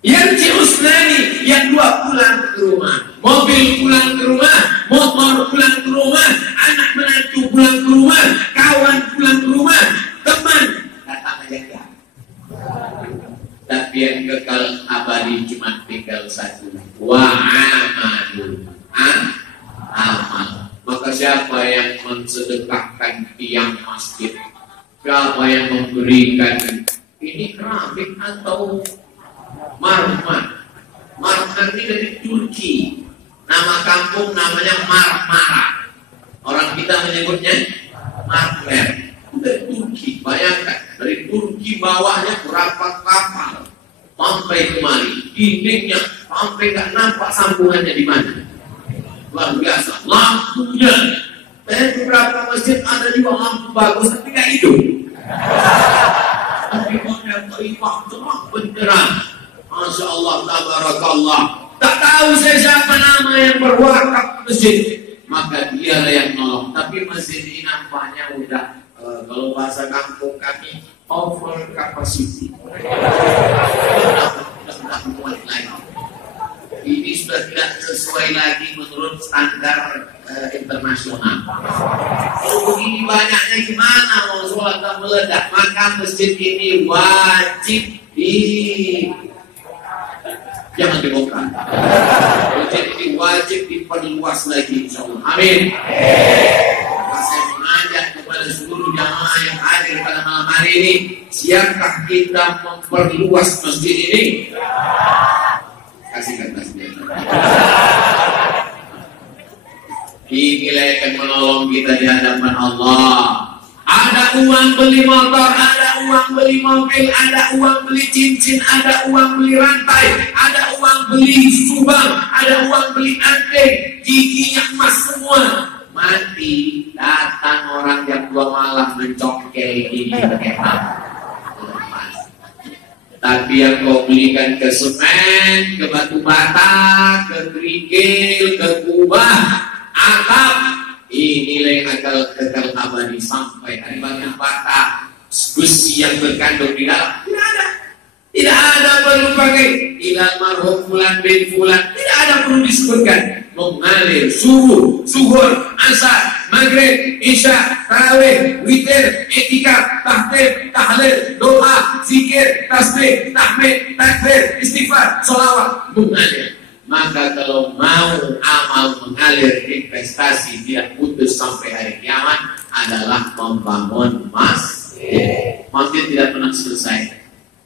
Yang ciusnani, yang 2 pulang ke rumah, mobil pulang ke rumah, motor pulang ke rumah, anak menantu pulang ke rumah, kawan pulang ke rumah, teman datang aja ya. Tapi yang kekal abadi cuma tinggal 1. Wa'amaluhu, amal. Maka siapa yang mensedekahkan tiang masjid, siapa yang memberikan ini keramik atau marmer. Marmer ini dari Turki. Nama kampung namanya Marmara. Orang kita menyebutnya marmer. Dari Turki. Bayangkan, dari Turki bawahnya berapa kapal sampai kemari. Dindingnya sampai nggak nampak sambungannya di mana. Luar biasa. Lampunya. Dan beberapa masjid ada juga lampu bagus tapi nggak hidup. Tapi kalau terima terang benderang. Masya Allah, tabarakallah. Tak tahu saya siapa nama yang berwakaf masjid, maka dialah yang nolong. Tapi masjid ini nampaknya udah kalau bahasa kampung kami over capacity. Sudah muat lagi. Ini sudah tidak sesuai lagi menurut standar internasional. Kalau begini banyaknya gimana mau sholat dan meledak? Maka masjid ini wajib jangan dibongkar. Masjid ini wajib diperluas lagi, insyaallah. Amin. Maka saya mengajak kepada seluruh jamaah yang hadir pada malam hari ini, siapkah kita memperluas masjid ini? Kasihkan tasbih. Inilah yang akan menolong kita di hadapan Allah. Ada uang beli motor, ada uang beli mobil, ada uang beli cincin, ada uang beli rantai, ada uang beli subang, ada uang beli anting, giginya emas semua. Mati, datang orang jam 2 malam mencongkel ini ketam. Tapi yang kau belikan ke semen, ke batu bata, ke kerikil, ke kubah, atap, inilah yang akan kekal abadi sampai hari batu bata, besi yang berkandung di dalam. Tidak ada perlu pakai ilal marhum fulan bin fulan. Tidak ada perlu disebutkan. Mengalir subuh, zuhur, asar, maghrib, isya, tarawih, witir, etika, tahtir, tahlil, doa, zikir, tasbih, tahmid, takbir, istighfar, sholawat, mengalir. Maka kalau mau amal mengalir, investasi tidak putus sampai hari kiamat adalah membangun masjid. Masjid tidak pernah selesai.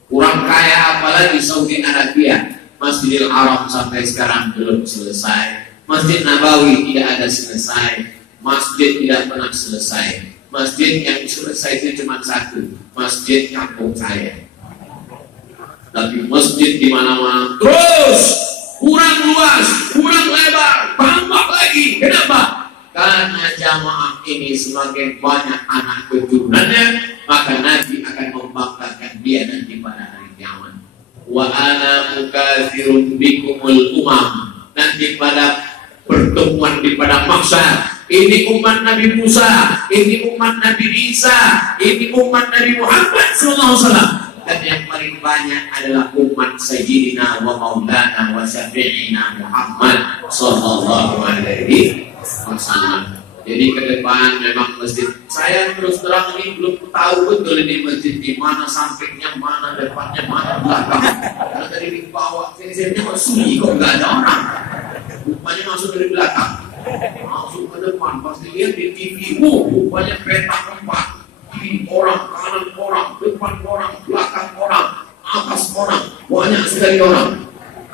Kurang kaya apalagi Saudi Arabia. Masjidil Haram sampai sekarang belum selesai. Masjid Nabawi tidak ada selesai. Masjid tidak pernah selesai. Masjid yang selesai itu cuma satu, masjid kampung saya. Tapi masjid di mana-mana terus kurang luas, kurang lebar, tambah lagi. Kenapa? Karena jamaah ini semakin banyak anak keturunannya, maka Nabi akan membanggakan dia nanti pada hari kiamat. Wa ana mukatsirun bikumul umam. Nanti pada pertemuan di padang mahsyar. Ini umat Nabi Musa, ini umat Nabi Isa, ini umat Nabi Muhammad SAW. Dan yang paling banyak adalah umat Sayyidina wa Maulana wa Syafi'ina Muhammad sallallahu alaihi wasallam. Jadi ke depan memang masjid, saya terus terang ini belum tahu betul ini masjid di mana, sampingnya mana, depannya mana, belakang. Karena tadi di bawah sini saya tengok sunyi kok nggak ada orang. Rupanya masuk dari belakang, masuk ke depan. Pasti lihat di TV, rupanya peta tempat. Kiri orang, kanan orang, depan orang, belakang orang, atas orang, banyak sekali orang.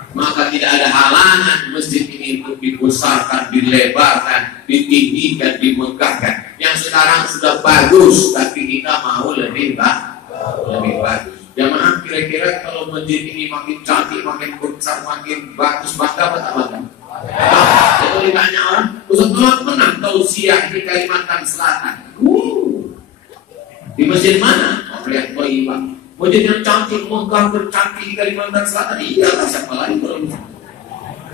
Maka tidak ada halangan masjid ini untuk dibesarkan, dilebarkan, ditinggikan, dimegahkan. Yang sekarang sudah bagus, tapi kita mau lebih bagus. Jamaah, kira-kira kalau masjid ini makin cantik, makin besar, makin bagus, bangga apa tak bangga? Kalau ditanya orang, Ustaz Noah menang tausiah di Kalimantan Selatan. Di masjid mana? Lihat Pak. Masjid yang cantik, megah, tercantik di Kalimantan Selatan. Iyalah, siapa lagi kalau misalnya.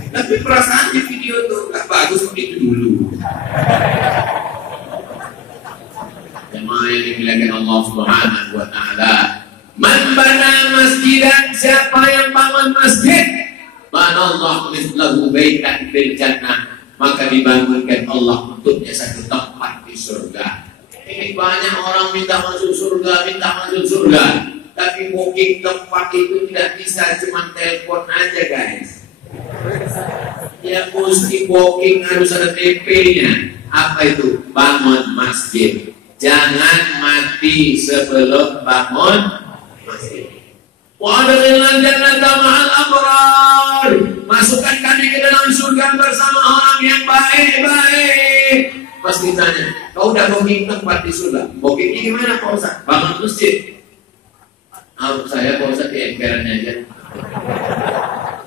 Tapi perasaan di video itu gak bagus begitu dulu. Jemaah yang dimuliakan Allah Subhanahu wa Ta'ala. Man bana masjidan, siapa yang bangun masjid, banallahu mislahu baitan fil jannah, maka dibangunkan Allah untuknya satu tempat di surga. Ini banyak orang minta masuk surga, tapi booking tempat itu tidak bisa, cuma telepon aja guys. Ya mesti booking, harus ada TP-nya. Apa itu? Bangun masjid. Jangan mati sebelum bangun masjid. Wa adkhilnal jannata ma'al abrar. Masukkan kami ke dalam surga bersama orang yang baik-baik. Pasti tanya, kau udah booking tempat di surga? Bookingnya gimana Pak Ustaz? Bangun masjid. Saya Pak Ustaz di emperan aja.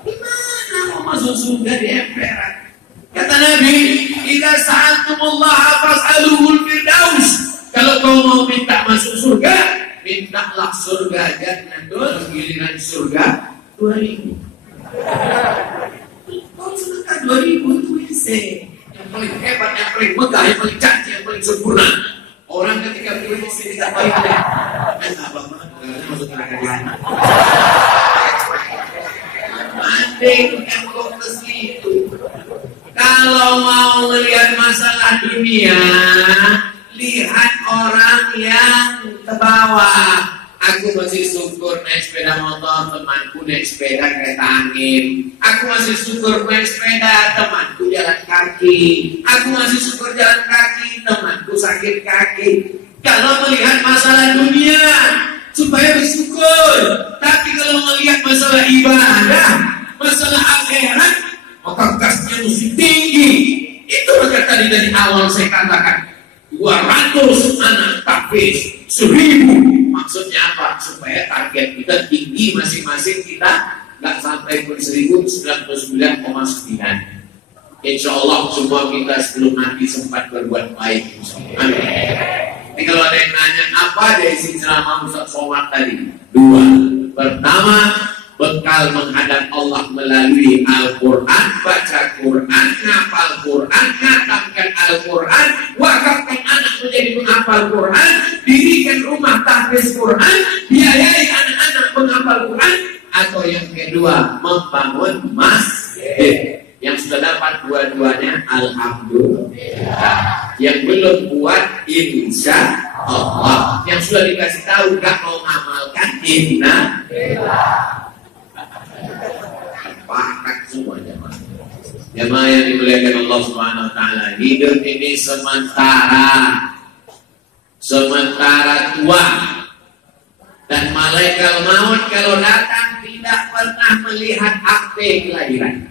Gimana mau masuk surga di emperan? Kata Nabi, idza sa'altumullaha fas'aluhul firdaus. Kalau kau mau minta masuk surga, mintalah surga jannatul, giliran surga 2000. Kau sedekah 2000 itu bisa. Yang paling hebat, yang paling megah, yang paling cantik, yang paling sempurna. Orang ketika beli di sini tak paling ada. Abang masuk neraka jahanam. Mending yang kau ke situ. Kalau mau melihat masalah dunia, lihat orang yang ke bawah. Aku masih syukur naik sepeda motor, temanku naik sepeda kereta angin. Aku masih syukur naik sepeda, temanku jalan kaki. Aku masih syukur jalan kaki, temanku sakit kaki. Kalau melihat masalah dunia, supaya bersyukur. Tapi kalau melihat masalah ibadah, masalah akhirat, maka gasnya mesti tinggi. Itu maka tadi dari awal saya katakan 200 anak tahfiz, 1000. Maksudnya apa? Supaya target kita tinggi masing-masing, kita nggak sampai pun 1099,9. Insya Allah semua kita sebelum nanti sempat berbuat baik. Amin. Ini kalau ada yang nanya apa dari isi ceramah Ustaz Somad tadi? 2. Pertama, bekal menghadap Allah melalui Al-Quran, baca Quran, ngapal Quran, ngatamkan Al-Quran, wakafkan anak menjadi menghafal Quran, dirikan rumah tahfiz Quran, biayai anak-anak menghafal Quran. Atau yang kedua, membangun masjid. Yang sudah dapat dua-duanya, alhamdulillah. Yang belum buat, insya Allah. Yang sudah dikasih tahu, gak mau ngamalkan, innalillah. Pakat semua jemaah. Jemaah yang dimuliakan Allah Subhanahu wa Ta'ala, hidup ini sementara tua, dan malaikat maut kalau datang tidak pernah melihat akte kelahiran.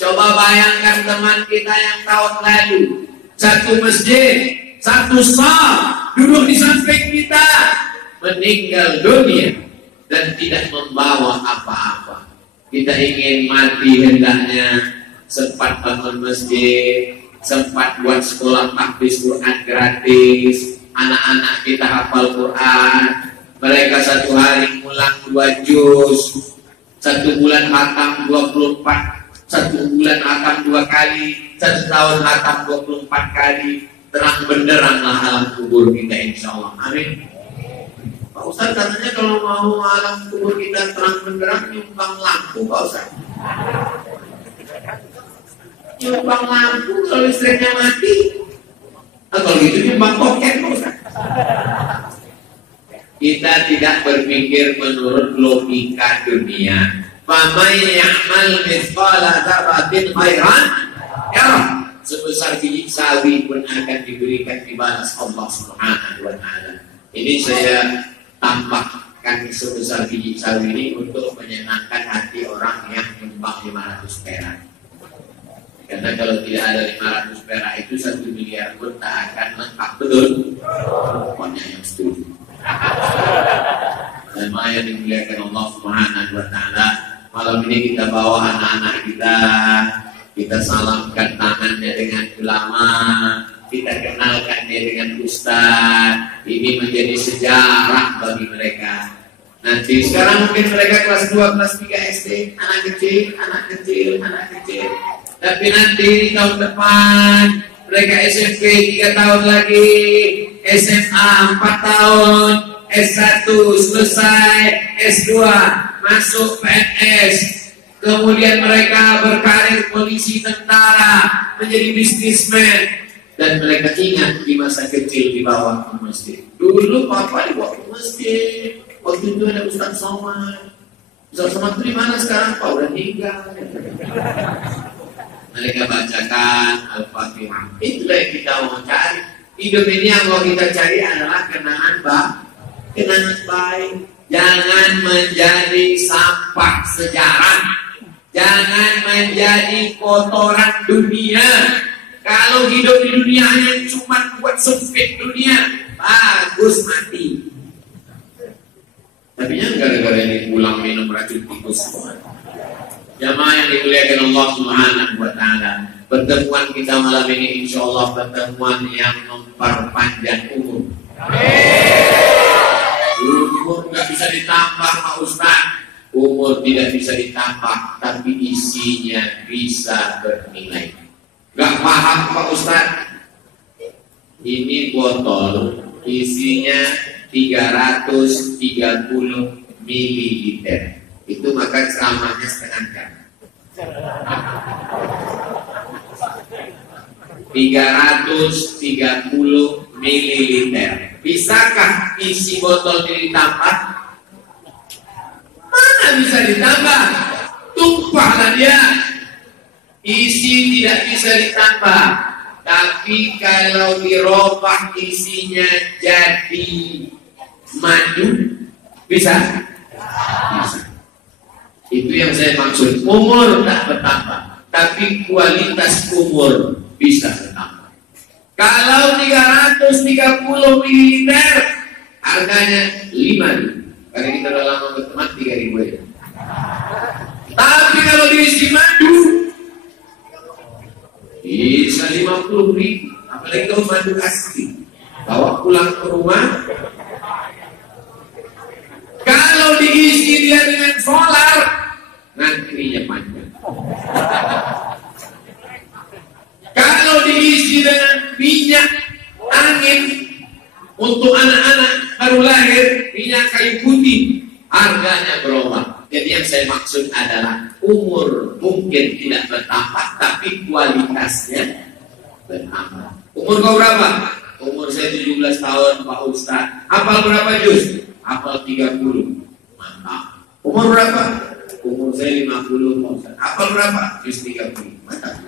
Coba bayangkan teman kita yang tahun lalu satu masjid, satu saf, duduk di samping kita, meninggal dunia dan tidak membawa apa-apa. Kita ingin mati hendaknya sempat bangun masjid, sempat buat sekolah tahfiz Quran gratis, anak-anak kita hafal Quran, mereka satu hari ngulang 2 juz, 1 bulan khatam 24 Satu bulan hatam 2 kali, 1 tahun hatam 24 kali. Terang benderanglah alam kubur kita, insya Allah. Amin. Pak Ustaz katanya kalau mau alam kubur kita terang benderang, nyumbang lampu Pak Ustaz. Nyumbang lampu kalau listriknya mati. Atau gitu nyumbang koket Pak Ustaz. Kita tidak berpikir menurut logika dunia. Faman ya'mal mithqala dzarratin khairan yarah. Sebesar biji sawi pun akan diberikan dibalas Allah Subhanahu wa taala. Ini saya tambahkan sebesar biji sawi ini untuk menyenangkan hati orang yang nyumbang 500 perak. Karena kalau tidak ada 500 perak itu 1 miliar pun tak akan lengkap, betul? Pokoknya yang setuju. Dan yang dimuliakan Allah Subhanahu wa taala, malam ini kita bawa anak-anak kita salamkan tangannya dengan ulama, kita kenalkan dia dengan ustaz. Ini menjadi sejarah bagi mereka. Nanti sekarang mungkin mereka kelas 2, kelas 3 SD, anak kecil. Tapi nanti tahun depan mereka SMP 3 tahun lagi, SMA 4 tahun, S1 selesai, S2 masuk PNS. Kemudian mereka berkarir polisi, tentara, menjadi bisnismen. Dan mereka ingat di masa kecil dibawa ke masjid. Dulu papa dibawa ke masjid. Waktu itu ada Ustaz Somad. Ustaz Somad itu di mana sekarang? Pak udah tinggal. Mereka bacakan Al-Fatihah. Itulah yang kita mau cari. Hidup ini yang mau kita cari adalah kenangan baik. Jangan menjadi sampah sejarah. Jangan menjadi kotoran dunia. Kalau hidup di dunia hanya cuma buat sempit dunia, bagus mati. Tapi yang gara-gara ini pulang minum racun tikus. Jamaah yang dimuliakan Allah Subhanahu wa taala, pertemuan kita malam ini insya Allah pertemuan yang memperpanjang umur. Umur nggak bisa ditambah Pak Ustaz. Umur tidak bisa ditambah, tapi isinya bisa bernilai. Gak paham Pak Ustaz? Ini botol isinya 330 ml. Itu maka ceramahnya setengah jam. 330 ml. Bisakah isi botol ini ditambah? Mana bisa ditambah? Tumpahlah dia. Isi tidak bisa ditambah. Tapi kalau dirobah isinya jadi madu, bisa? Bisa. Itu yang saya maksud. Umur tak bertambah, tapi kualitas umur bisa bertambah. Kalau 330 ml harganya 5.000. Karena kita udah lama berteman 3.000 aja. Tapi kalau diisi madu bisa 50.000. Apalagi kalau madu asli, bawa pulang ke rumah. Kalau diisi dia dengan solar, nantinya panjang. Kalau diisi dengan minyak angin untuk anak-anak baru lahir, minyak kayu putih, harganya berubah. Jadi yang saya maksud adalah umur mungkin tidak bertambah, tapi kualitasnya bertambah. Umur kau berapa? Umur saya 17 tahun Pak Ustaz. Hafal berapa juz? Hafal 30. Mantap. Umur berapa? Umur saya 50 Pak Ustaz. Hafal berapa? Juz 30. Mantap.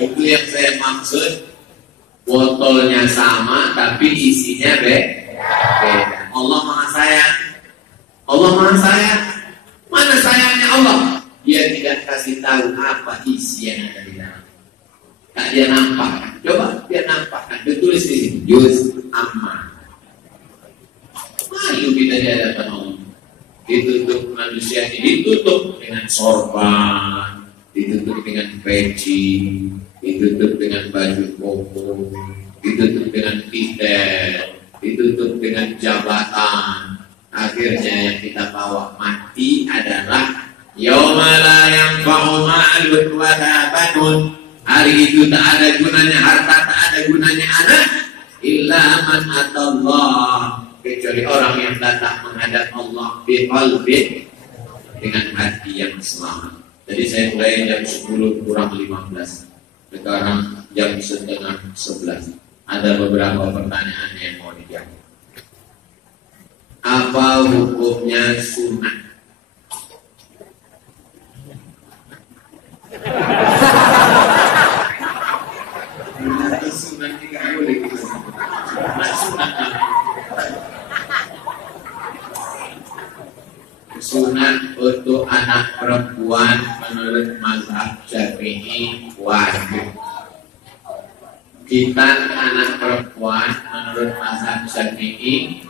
Itu yang saya maksud. Botolnya sama tapi isinya beda. Allah Maha Sayang. Allah Maha Sayang. Mana sayangnya Allah? Dia tidak kasih tahu apa isi yang ada di dalam. Tak dia nampak. Coba dia nampakkan. Ditulis di sini. Juz amma. Malu kita di hadapan Allah. Ditutup manusia ini, ditutup dengan sorban, ditutup dengan peci, ditutup dengan baju koko, ditutup dengan titel, ditutup dengan jabatan. Akhirnya yang kita bawa mati adalah Yauma la yanfa'u ma'lun wala banun. Hari itu tak ada gunanya harta, tak ada gunanya anak, illa man atallah, kecuali orang yang datang menghadap Allah biqalbin, dengan hati yang selamat. Jadi saya mulai jam 10 kurang 15. Sekarang jam setengah 11. Ada beberapa pertanyaan yang mau dijawab. Apa hukumnya sunat? Sunat tidak boleh. Sunat untuk anak perempuan menurut mazhab Syafi'i wajib. Khitan anak perempuan menurut mazhab Syafi'i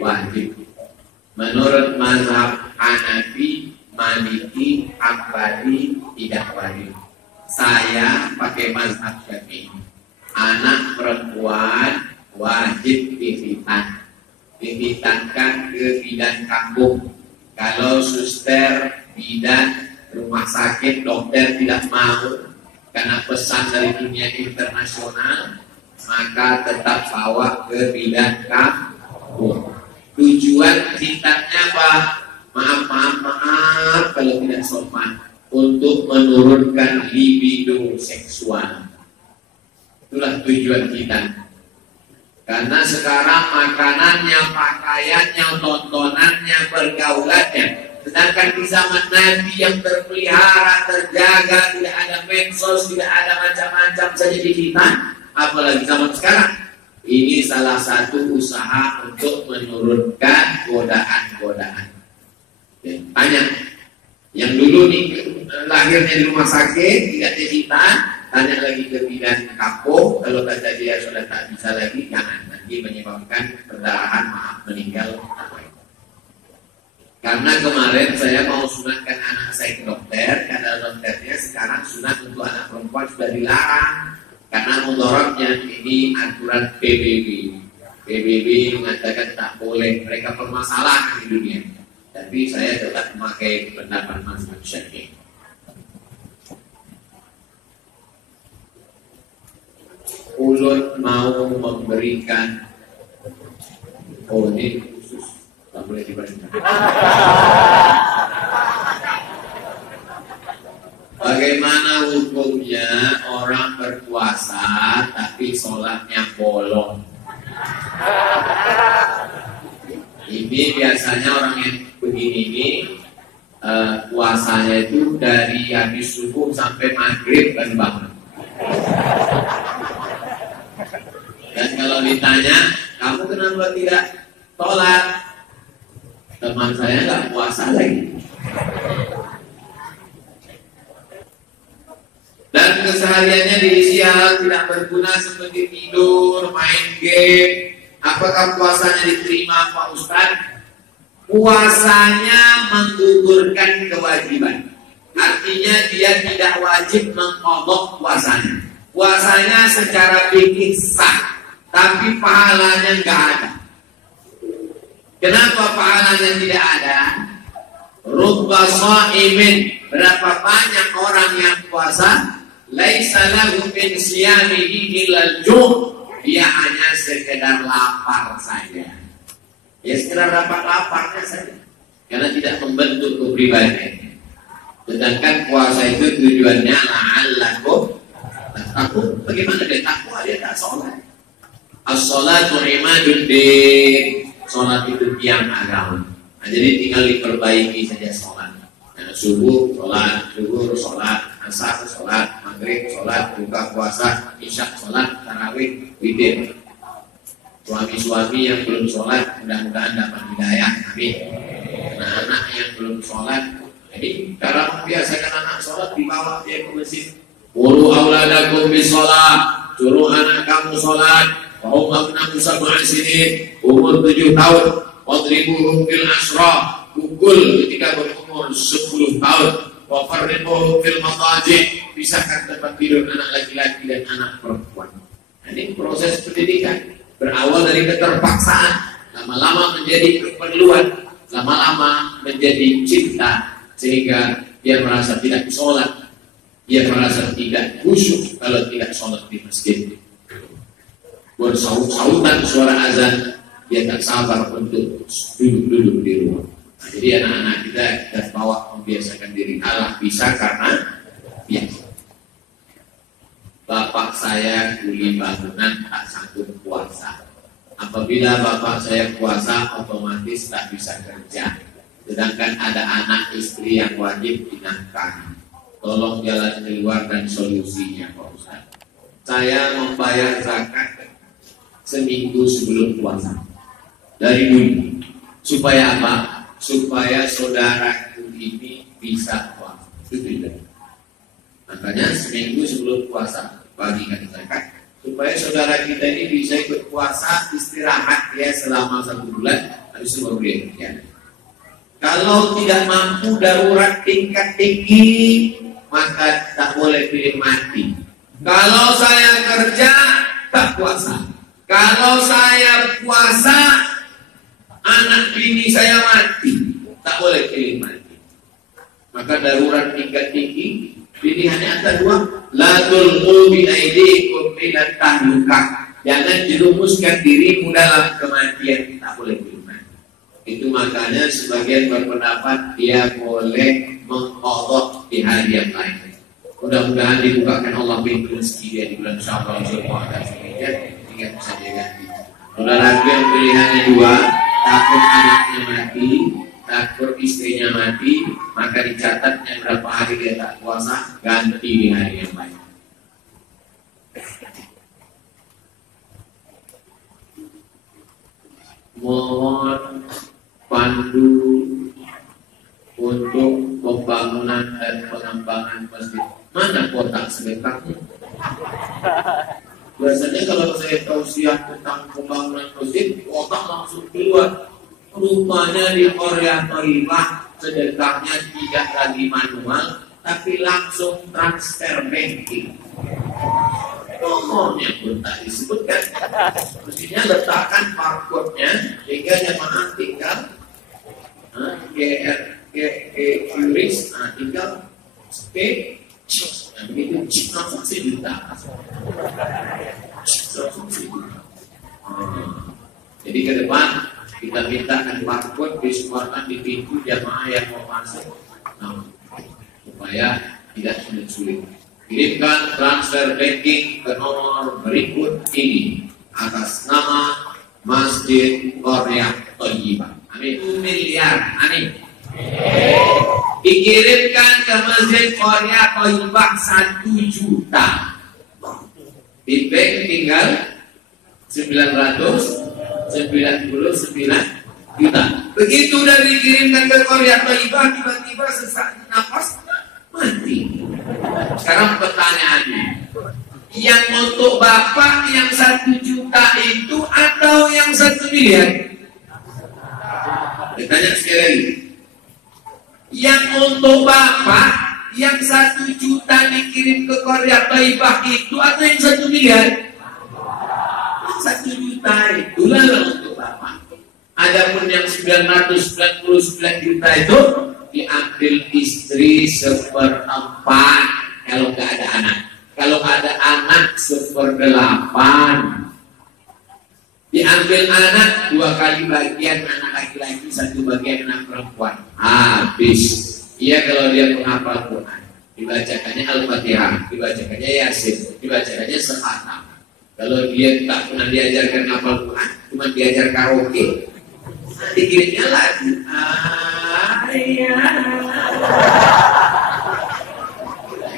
wajib. Menurut mazhab Hanafi, Maliki, Hambali tidak wajib. Saya pakai mazhab Syafi'i. Anak perempuan wajib dikhitan. Dikhitankan ke bidan kampung. Kalau suster, bidan, rumah sakit, dokter tidak mau karena pesan dari dunia internasional, maka tetap bawa ke bidan kampung. Tujuan khitannya apa? Maaf kalau tidak sopan, untuk menurunkan libido seksual. Itulah tujuan khitan. Karena sekarang makanannya, pakaiannya, tontonannya, pergaulannya, sedangkan di zaman Nabi yang terpelihara, terjaga, tidak ada medsos, tidak ada macam-macam saja di kita, apalagi zaman sekarang. Ini salah satu usaha untuk menurunkan godaan-godaan. Tanya, yang dulu nih lahirnya di rumah sakit, tidak dihitan, tanya lagi ke bidan kampung, kalau kata dia sudah tak bisa lagi, jangan, nanti menyebabkan perdarahan, meninggal. Karena kemarin saya mau sunatkan anak saya ke dokter, karena dokternya sekarang sunat untuk anak perempuan sudah dilarang, karena mudaratnya ini aturan PBB. PBB mengatakan tak boleh, mereka permasalahan di dunia. Tapi saya tetap memakai pendapat mazhab Syafi'i. Ulun mau memberikan, ini khusus, tak boleh diberikan. Bagaimana hukumnya orang berpuasa tapi sholatnya bolong? Ini biasanya orang yang begini ini puasanya itu dari habis subuh sampai maghrib dan bangun. Dan kalau ditanya, kamu kenapa tidak sholat? Teman saya nggak puasa lagi. Dan kesehariannya diisi hal tidak berguna seperti tidur, main game. Apakah puasanya diterima Pak Ustadz? Puasanya menggugurkan kewajiban. Artinya dia tidak wajib mengqadha puasanya. Puasanya secara fikih sah, tapi pahalanya nggak ada. Kenapa pahalanya tidak ada? Rubba sha'imin, berapa banyak orang yang puasa, laisa lahu min siyamihi illal ju', dia hanya sekedar lapar saja. Ya sekedar lapar-laparnya saja, karena tidak membentuk kepribadian. Sedangkan puasa itu tujuannya la'allakum tattaqun. Bagaimana dia takwa? Dia tak sholat. As-sholatu imaduddin. Sholat itu tiang agama. Nah, jadi tinggal diperbaiki saja sholat. Nah, subuh sholat, zuhur sholat, asar sholat, maghrib sholat, buka puasa, isya sholat, tarawih, witir. Suami-suami yang belum sholat mudah-mudahan dapat hidayah. Amin. Anak-anak yang belum sholat, jadi cara membiasakan anak sholat, dibawa dia ke masjid. Muru auladakum bis sholat, suruh anak kamu sholat. Wahum abnaku sab'an sinin, umur 7 tahun. Wadribuhum fil asra, pukul ketika berumur 10 tahun. Wafarribuhum fil mataji, pisahkan tempat tidur anak laki-laki dan anak perempuan. Nah, ini proses pendidikan berawal dari keterpaksaan, lama-lama menjadi keperluan, lama-lama menjadi cinta, sehingga dia merasa tidak sholat, dia merasa tidak khusyuk kalau tidak sholat di masjid. Bersaut-sautan suara azan, dia tak sabar untuk duduk-duduk di rumah. Nah, jadi anak-anak kita bawa membiasakan diri. Allah bisa karena biasa. Bapak saya kuli bangunan tak sanggup puasa. Apabila bapak saya puasa, otomatis tak bisa kerja. Sedangkan ada anak istri yang wajib dinafkahi. Tolong jalan keluar dan solusinya, Pak Ustaz. Saya membayar zakat seminggu sebelum puasa. Dari dulu. Supaya apa? Supaya saudaraku ini bisa puasa. Itu tidak. Makanya seminggu sebelum puasa bagikan zakat supaya saudara kita ini bisa ikut puasa, istirahat ya selama 1 bulan, habis itu baru dia kerja. Kalau tidak mampu darurat tingkat tinggi, maka tak boleh pilih mati. Kalau saya kerja tak puasa. Kalau saya puasa, anak bini saya mati, tak boleh pilih mati. Maka darurat tingkat tinggi pilihannya ada 2. La tulqu bi aydikum ila tahlukah. Jangan jerumuskan dirimu dalam kematian, tak boleh pilih mati. Itu makanya sebagian berpendapat dia boleh mengqadha di hari yang lain. Mudah-mudahan dibukakan Allah pintu rezeki dia di bulan Syawal dan sebagainya, hingga bisa diganti. Saudaraku yang pilihannya 2, takut anaknya mati, takut istrinya mati, maka dicatatnya berapa hari dia tak puasa, ganti di hari yang lain. Mohon pandu untuk pembangunan dan pengembangan masjid. Mana kotak sedekahnya? Biasanya kalau saya tausiah tentang pembangunan masjid, kotak langsung keluar. Rupanya di Korea Thaibah sedekahnya tidak lagi manual, tapi langsung transfer banking. Nomornya pun tak disebutkan. Mestinya letakkan barcode-nya sehingga jemaah tinggal QRIS, tinggal pay, begitu chip transaksi juta. Jadi ke depan kita mintakan barcode disuarakan di pintu jamaah yang mau masuk, supaya tidak sulit. Kirimkan transfer banking ke nomor berikut ini atas nama Masjid Korea Thaibah. Amin. 1 miliar. Amin. Dikirimkan ke Masjid Korea Thaibah 1 juta. Di bank tinggal 999 juta. Begitu udah dikirimkan ke Korea Thaibah, tiba-tiba sesak nafas mati. Sekarang pertanyaannya, yang untuk bapak yang 1 juta itu atau yang 1 miliar? Ditanya sekali lagi. Yang untuk bapak yang 1 juta dikirim ke Korea Thaibah itu atau yang 1 miliar? 1 juta itulah untuk bapak. Adapun yang 999 juta itu diambil istri 1/4 kalau nggak ada anak. Kalau ada anak 1/8. Diambil anak 2 kali bagian anak laki-laki, 1 bagian anak perempuan. Habis. Iya kalau dia penghafal Quran, dibacakannya Al-Fatihah, dibacakannya Yasin, dibacakannya sekhatam. Kalau dia tak pernah diajarkan hafal Quran, cuma diajar karaoke, dikirimnya lagu.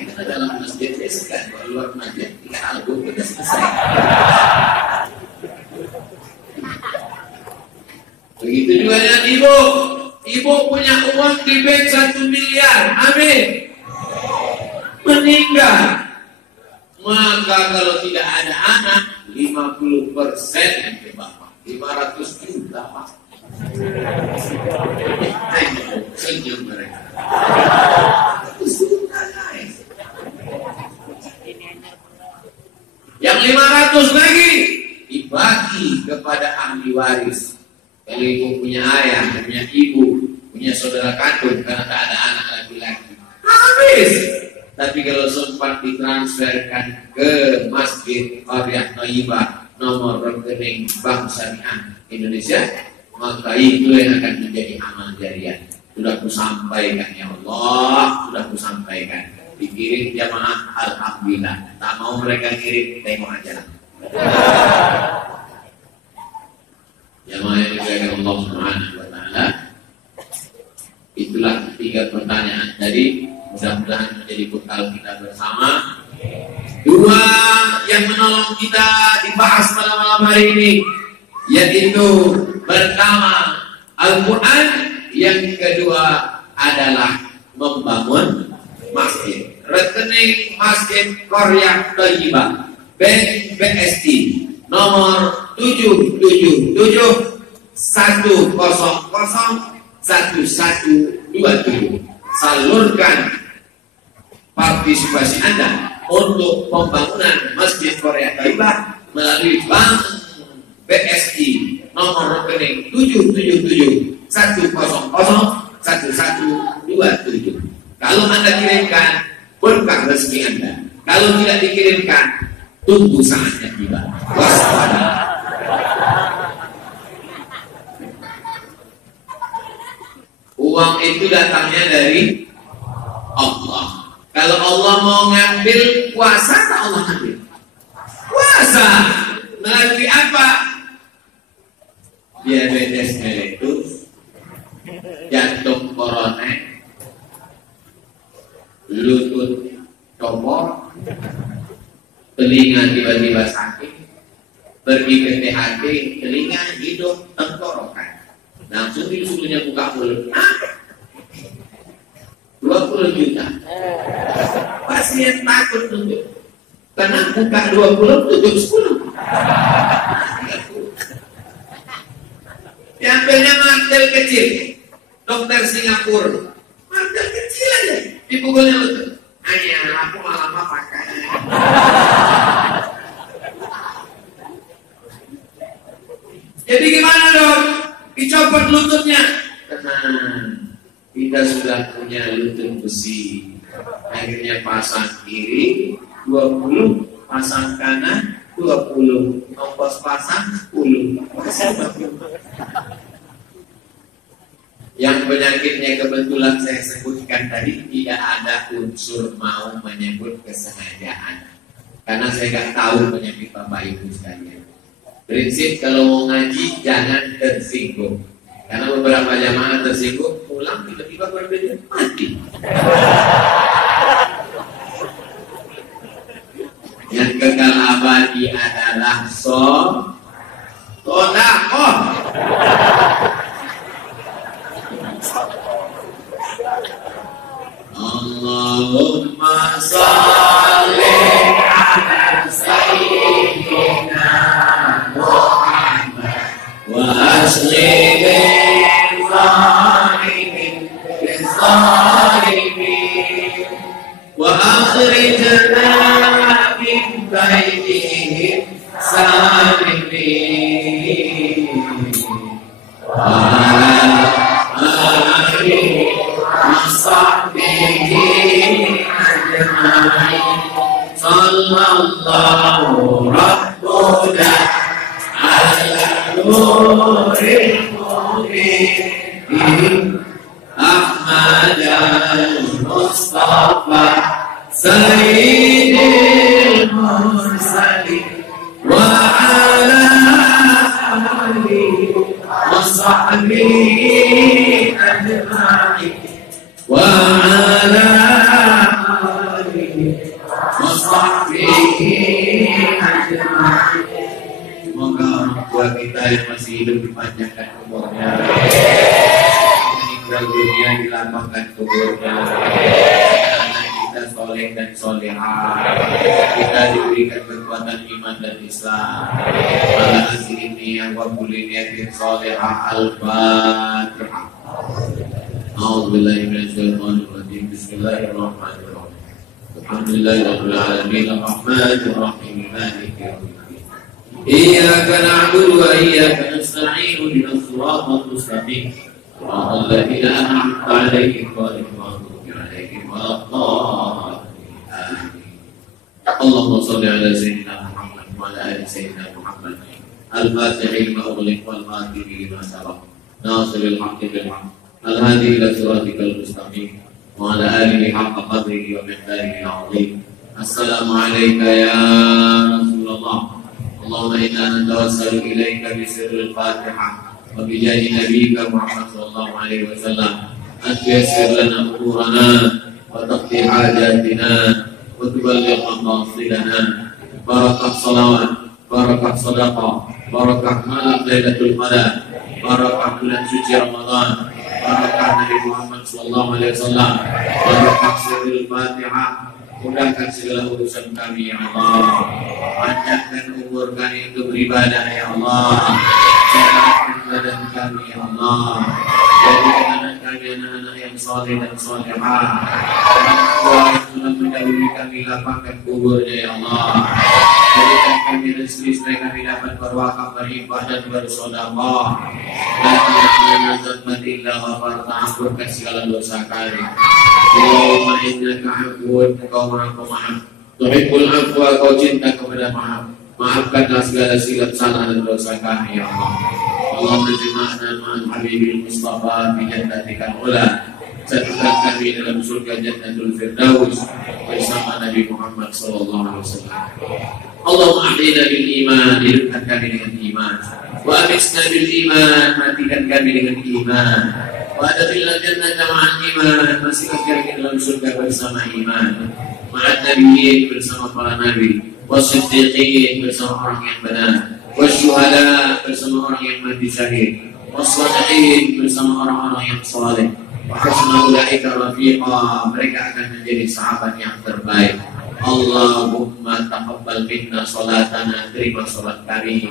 Kita dalam masjid sekat, luar masjid 3 album kita selesai. Begitu juga dengan ibu. Ibu punya uang di bank 1 miliar. Amin. Meninggal. Maka kalau tidak ada anak, 50% yang ke bapak. 500 juta pak. Senyum mereka. Yang 500 lagi dibagi kepada ahli waris. Kalau ibu punya ayah, punya ibu, punya saudara kandung karena tak ada anak laki-laki, habis. Tapi kalau sempat ditransferkan ke Masjid Qaryah Thayyibah nomor rekening Bank Syariah Indonesia, maka itu yang akan menjadi amal jariah. Sudah kusampaikan ya Allah, sudah kusampaikan. Dikirim jamaah, alhamdulillah. Tak mau mereka kirim, tengok aja. Jamaah yang dimuliakan Allah Subhanahu wa taala. Itulah 3 pertanyaan tadi, mudah-mudahan menjadi bekal kita bersama. 2 yang menolong kita dibahas pada malam hari ini, yaitu pertama Al-Quran, yang kedua adalah membangun masjid. Rekening Masjid Qaryah Thayyibah Bank BSI nomor 771001127. Salurkan partisipasi Anda untuk pembangunan Masjid Qaryah Thayyibah melalui Bank BSI nomor rekening 771001127. Kalau Anda kirimkan, berkah rezeki Anda. Kalau tidak dikirimkan, tunggu saatnya tiba. Waspada. Uang itu datangnya dari Allah. Kalau Allah mau ngambil kuasa, tak Allah ambil. Kuasa melalui apa? Diabetes mellitus, jantung koroner, lutut copot, telinga tiba-tiba sakit, pergi ke THT, telinga, hidung, tenggorokan. Langsung disuruhnya buka mulut. 20 juta. Pasien takut nunggu. Karena buka 20, tutup 10. Diambilnya mantel kecil. Dokter Singapura. Mantel kecil aja. Dipukulnya lutut. Ayah, aku lama pakai. Jadi gimana dong? Dicopot lututnya. Tenang. Kita sudah punya lutut besi. Akhirnya pasang kiri 20, pasang kanan 20, ongkos pasang 10. Yang penyakitnya kebetulan saya sebutkan tadi, tidak ada unsur mau menyebut kesengajaan. Karena saya nggak tahu penyakit Bapak Ibu sekalian. Prinsip kalau mau ngaji jangan tersinggung. Karena beberapa jamaah tersinggung, pulang tiba-tiba berbeda mati. Yang kekal abadi adalah sodakoh. Allahumma sholli ala sayyidina Muhammad wa asli بالظالمين وأخرجنا من بيتهم سالمين وعلى آله وصحبه أجمعين صلى الله ربنا على نور المبين أحمد المصطفى سيد المرسلين وعلى آله وصحبه أجمعين وعلى آله وصحبه أجمعين. Semoga orang tua kita yang masih hidup dipanjangkan umurnya, meninggal dunia dilapangkan kuburnya, anak kita soleh dan solehah, kita diberikan kekuatan iman dan Islam. Ala asli wa kulli niyatin solehah. Al-Fatihah. A'udzubillahi minasyaitonir rajim. Bismillahirrahmanirrahim. Alhamdulillahirabbil alamin arrahmanir rahim maliki yaumiddin. إياك نعبد وإياك نستعين اهدنا الصراط المستقيم صراط الذين أنعمت عليهم غير المغضوب عليهم ولا الضالين. Allahumma shalli ala sayyidina Muhammad wa ala ali sayyidina Muhammad. Al-Fatihah lima ughliq wal khatimi lima sabaq. Nasiril haqqi bil haqq. Al-hadi ila siratikal mustaqim. Wa ala alihi haqqa qadrihi wa miqdarihi al-'azim. Assalamu alayka ya Rasulullah. Allahumma inna natawassalu ilayka bi sirril Fatihah wa bi jahi nabiyyika Muhammad sallallahu alaihi wasallam. An tuyassir lana umurana wa taqdi hajatina wa tuballigh maqasidana. Barakah salawat, barakah sadaqah, barakah malam Lailatul Qadar, barakah bulan suci Ramadan, barakah Nabi Muhammad sallallahu alaihi wasallam, barakah sirril Fatihah. Mudahkan segala urusan kami ya Allah. Panjangkan umur kami untuk beribadah ya Allah. Sehatkan badan kami ya Allah. Jadikan anak kami anak-anak yang saleh dan salehah. Orang tua yang sudah mendahului kami lapangkan kuburnya ya Allah. Jadikan kami rezeki supaya kami dapat berwakaf, beribadah dan bersedekah. Dan tidak mati illa ghafarta, ampunkan segala dosa kami. Allahumma innaka afuwun, Engkau Maha Pemaaf. Tuhibbul afwa, Kau cinta kepada maaf. Maafkanlah segala silap salah dan dosa kami ya Allah. Allahumma jma'na ma'al habibil Mustafa fi jannatikal ula. Satukan kami dalam surga Jannatul Firdaus bersama Nabi Muhammad sallallahu alaihi wasallam. Allahumma ahdina bil iman, hidupkan kami dengan iman. Wa amisna bil iman, matikan kami dengan iman. Wa adkhilna jannata ma'al iman, masukkan kami dalam surga bersama iman. Ma'al nabiyyin, bersama para nabi. Wasiddiqin, bersama orang yang benar. Wasyuhada, bersama orang yang mati syahid. Wassalihin, bersama orang-orang yang saleh. Wa hasuna ulaika rafiqa, mereka akan menjadi sahabat yang terbaik. Allahumma taqabbal minna salatana, terima salat kami.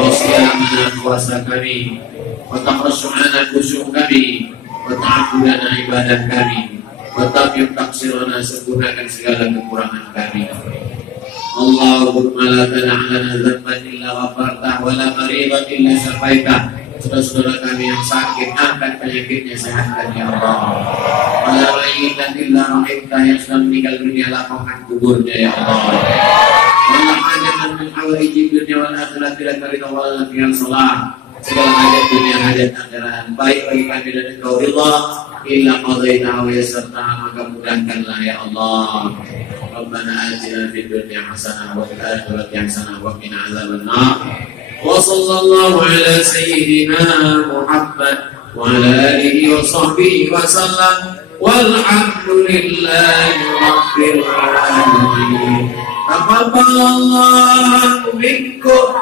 Wa siyamana, puasa kami. Wa taqasyu'ana, khusyuk kami. Wa ta'afudana, ibadah kami. Wa tabi'u taqsirana, sempurnakan segala kekurangan kami. Allahumma la tada'lana dzamban illa ghafartah wa la maridan illa syafaitah. Saudara-saudara kami yang sakit, angkat penyakitnya, sehatkan ya Allah. Wa la mayyitan illa rahimtah, yang sudah meninggal dunia, lapangkan kuburnya ya Allah. Wa la hajatan min hawaijid dunya wal akhirati laka ridha wa lana fiyal salah. Segala hajat dunia, hajat akhirat baik bagi kami dan Engkau ridha. Illa qadaina wa yassartaha, maka mudahkanlah ya Allah. Rabbana atina fid dunya hasanah wa fil akhirati hasanah wa qina adzabannar. Wa sallallahu ala sayyidina Muhammad wa ala alihi wa sahbihi wa sallam. Walhamdulillahi rabbil alamin. Taqabbalallahu minkum.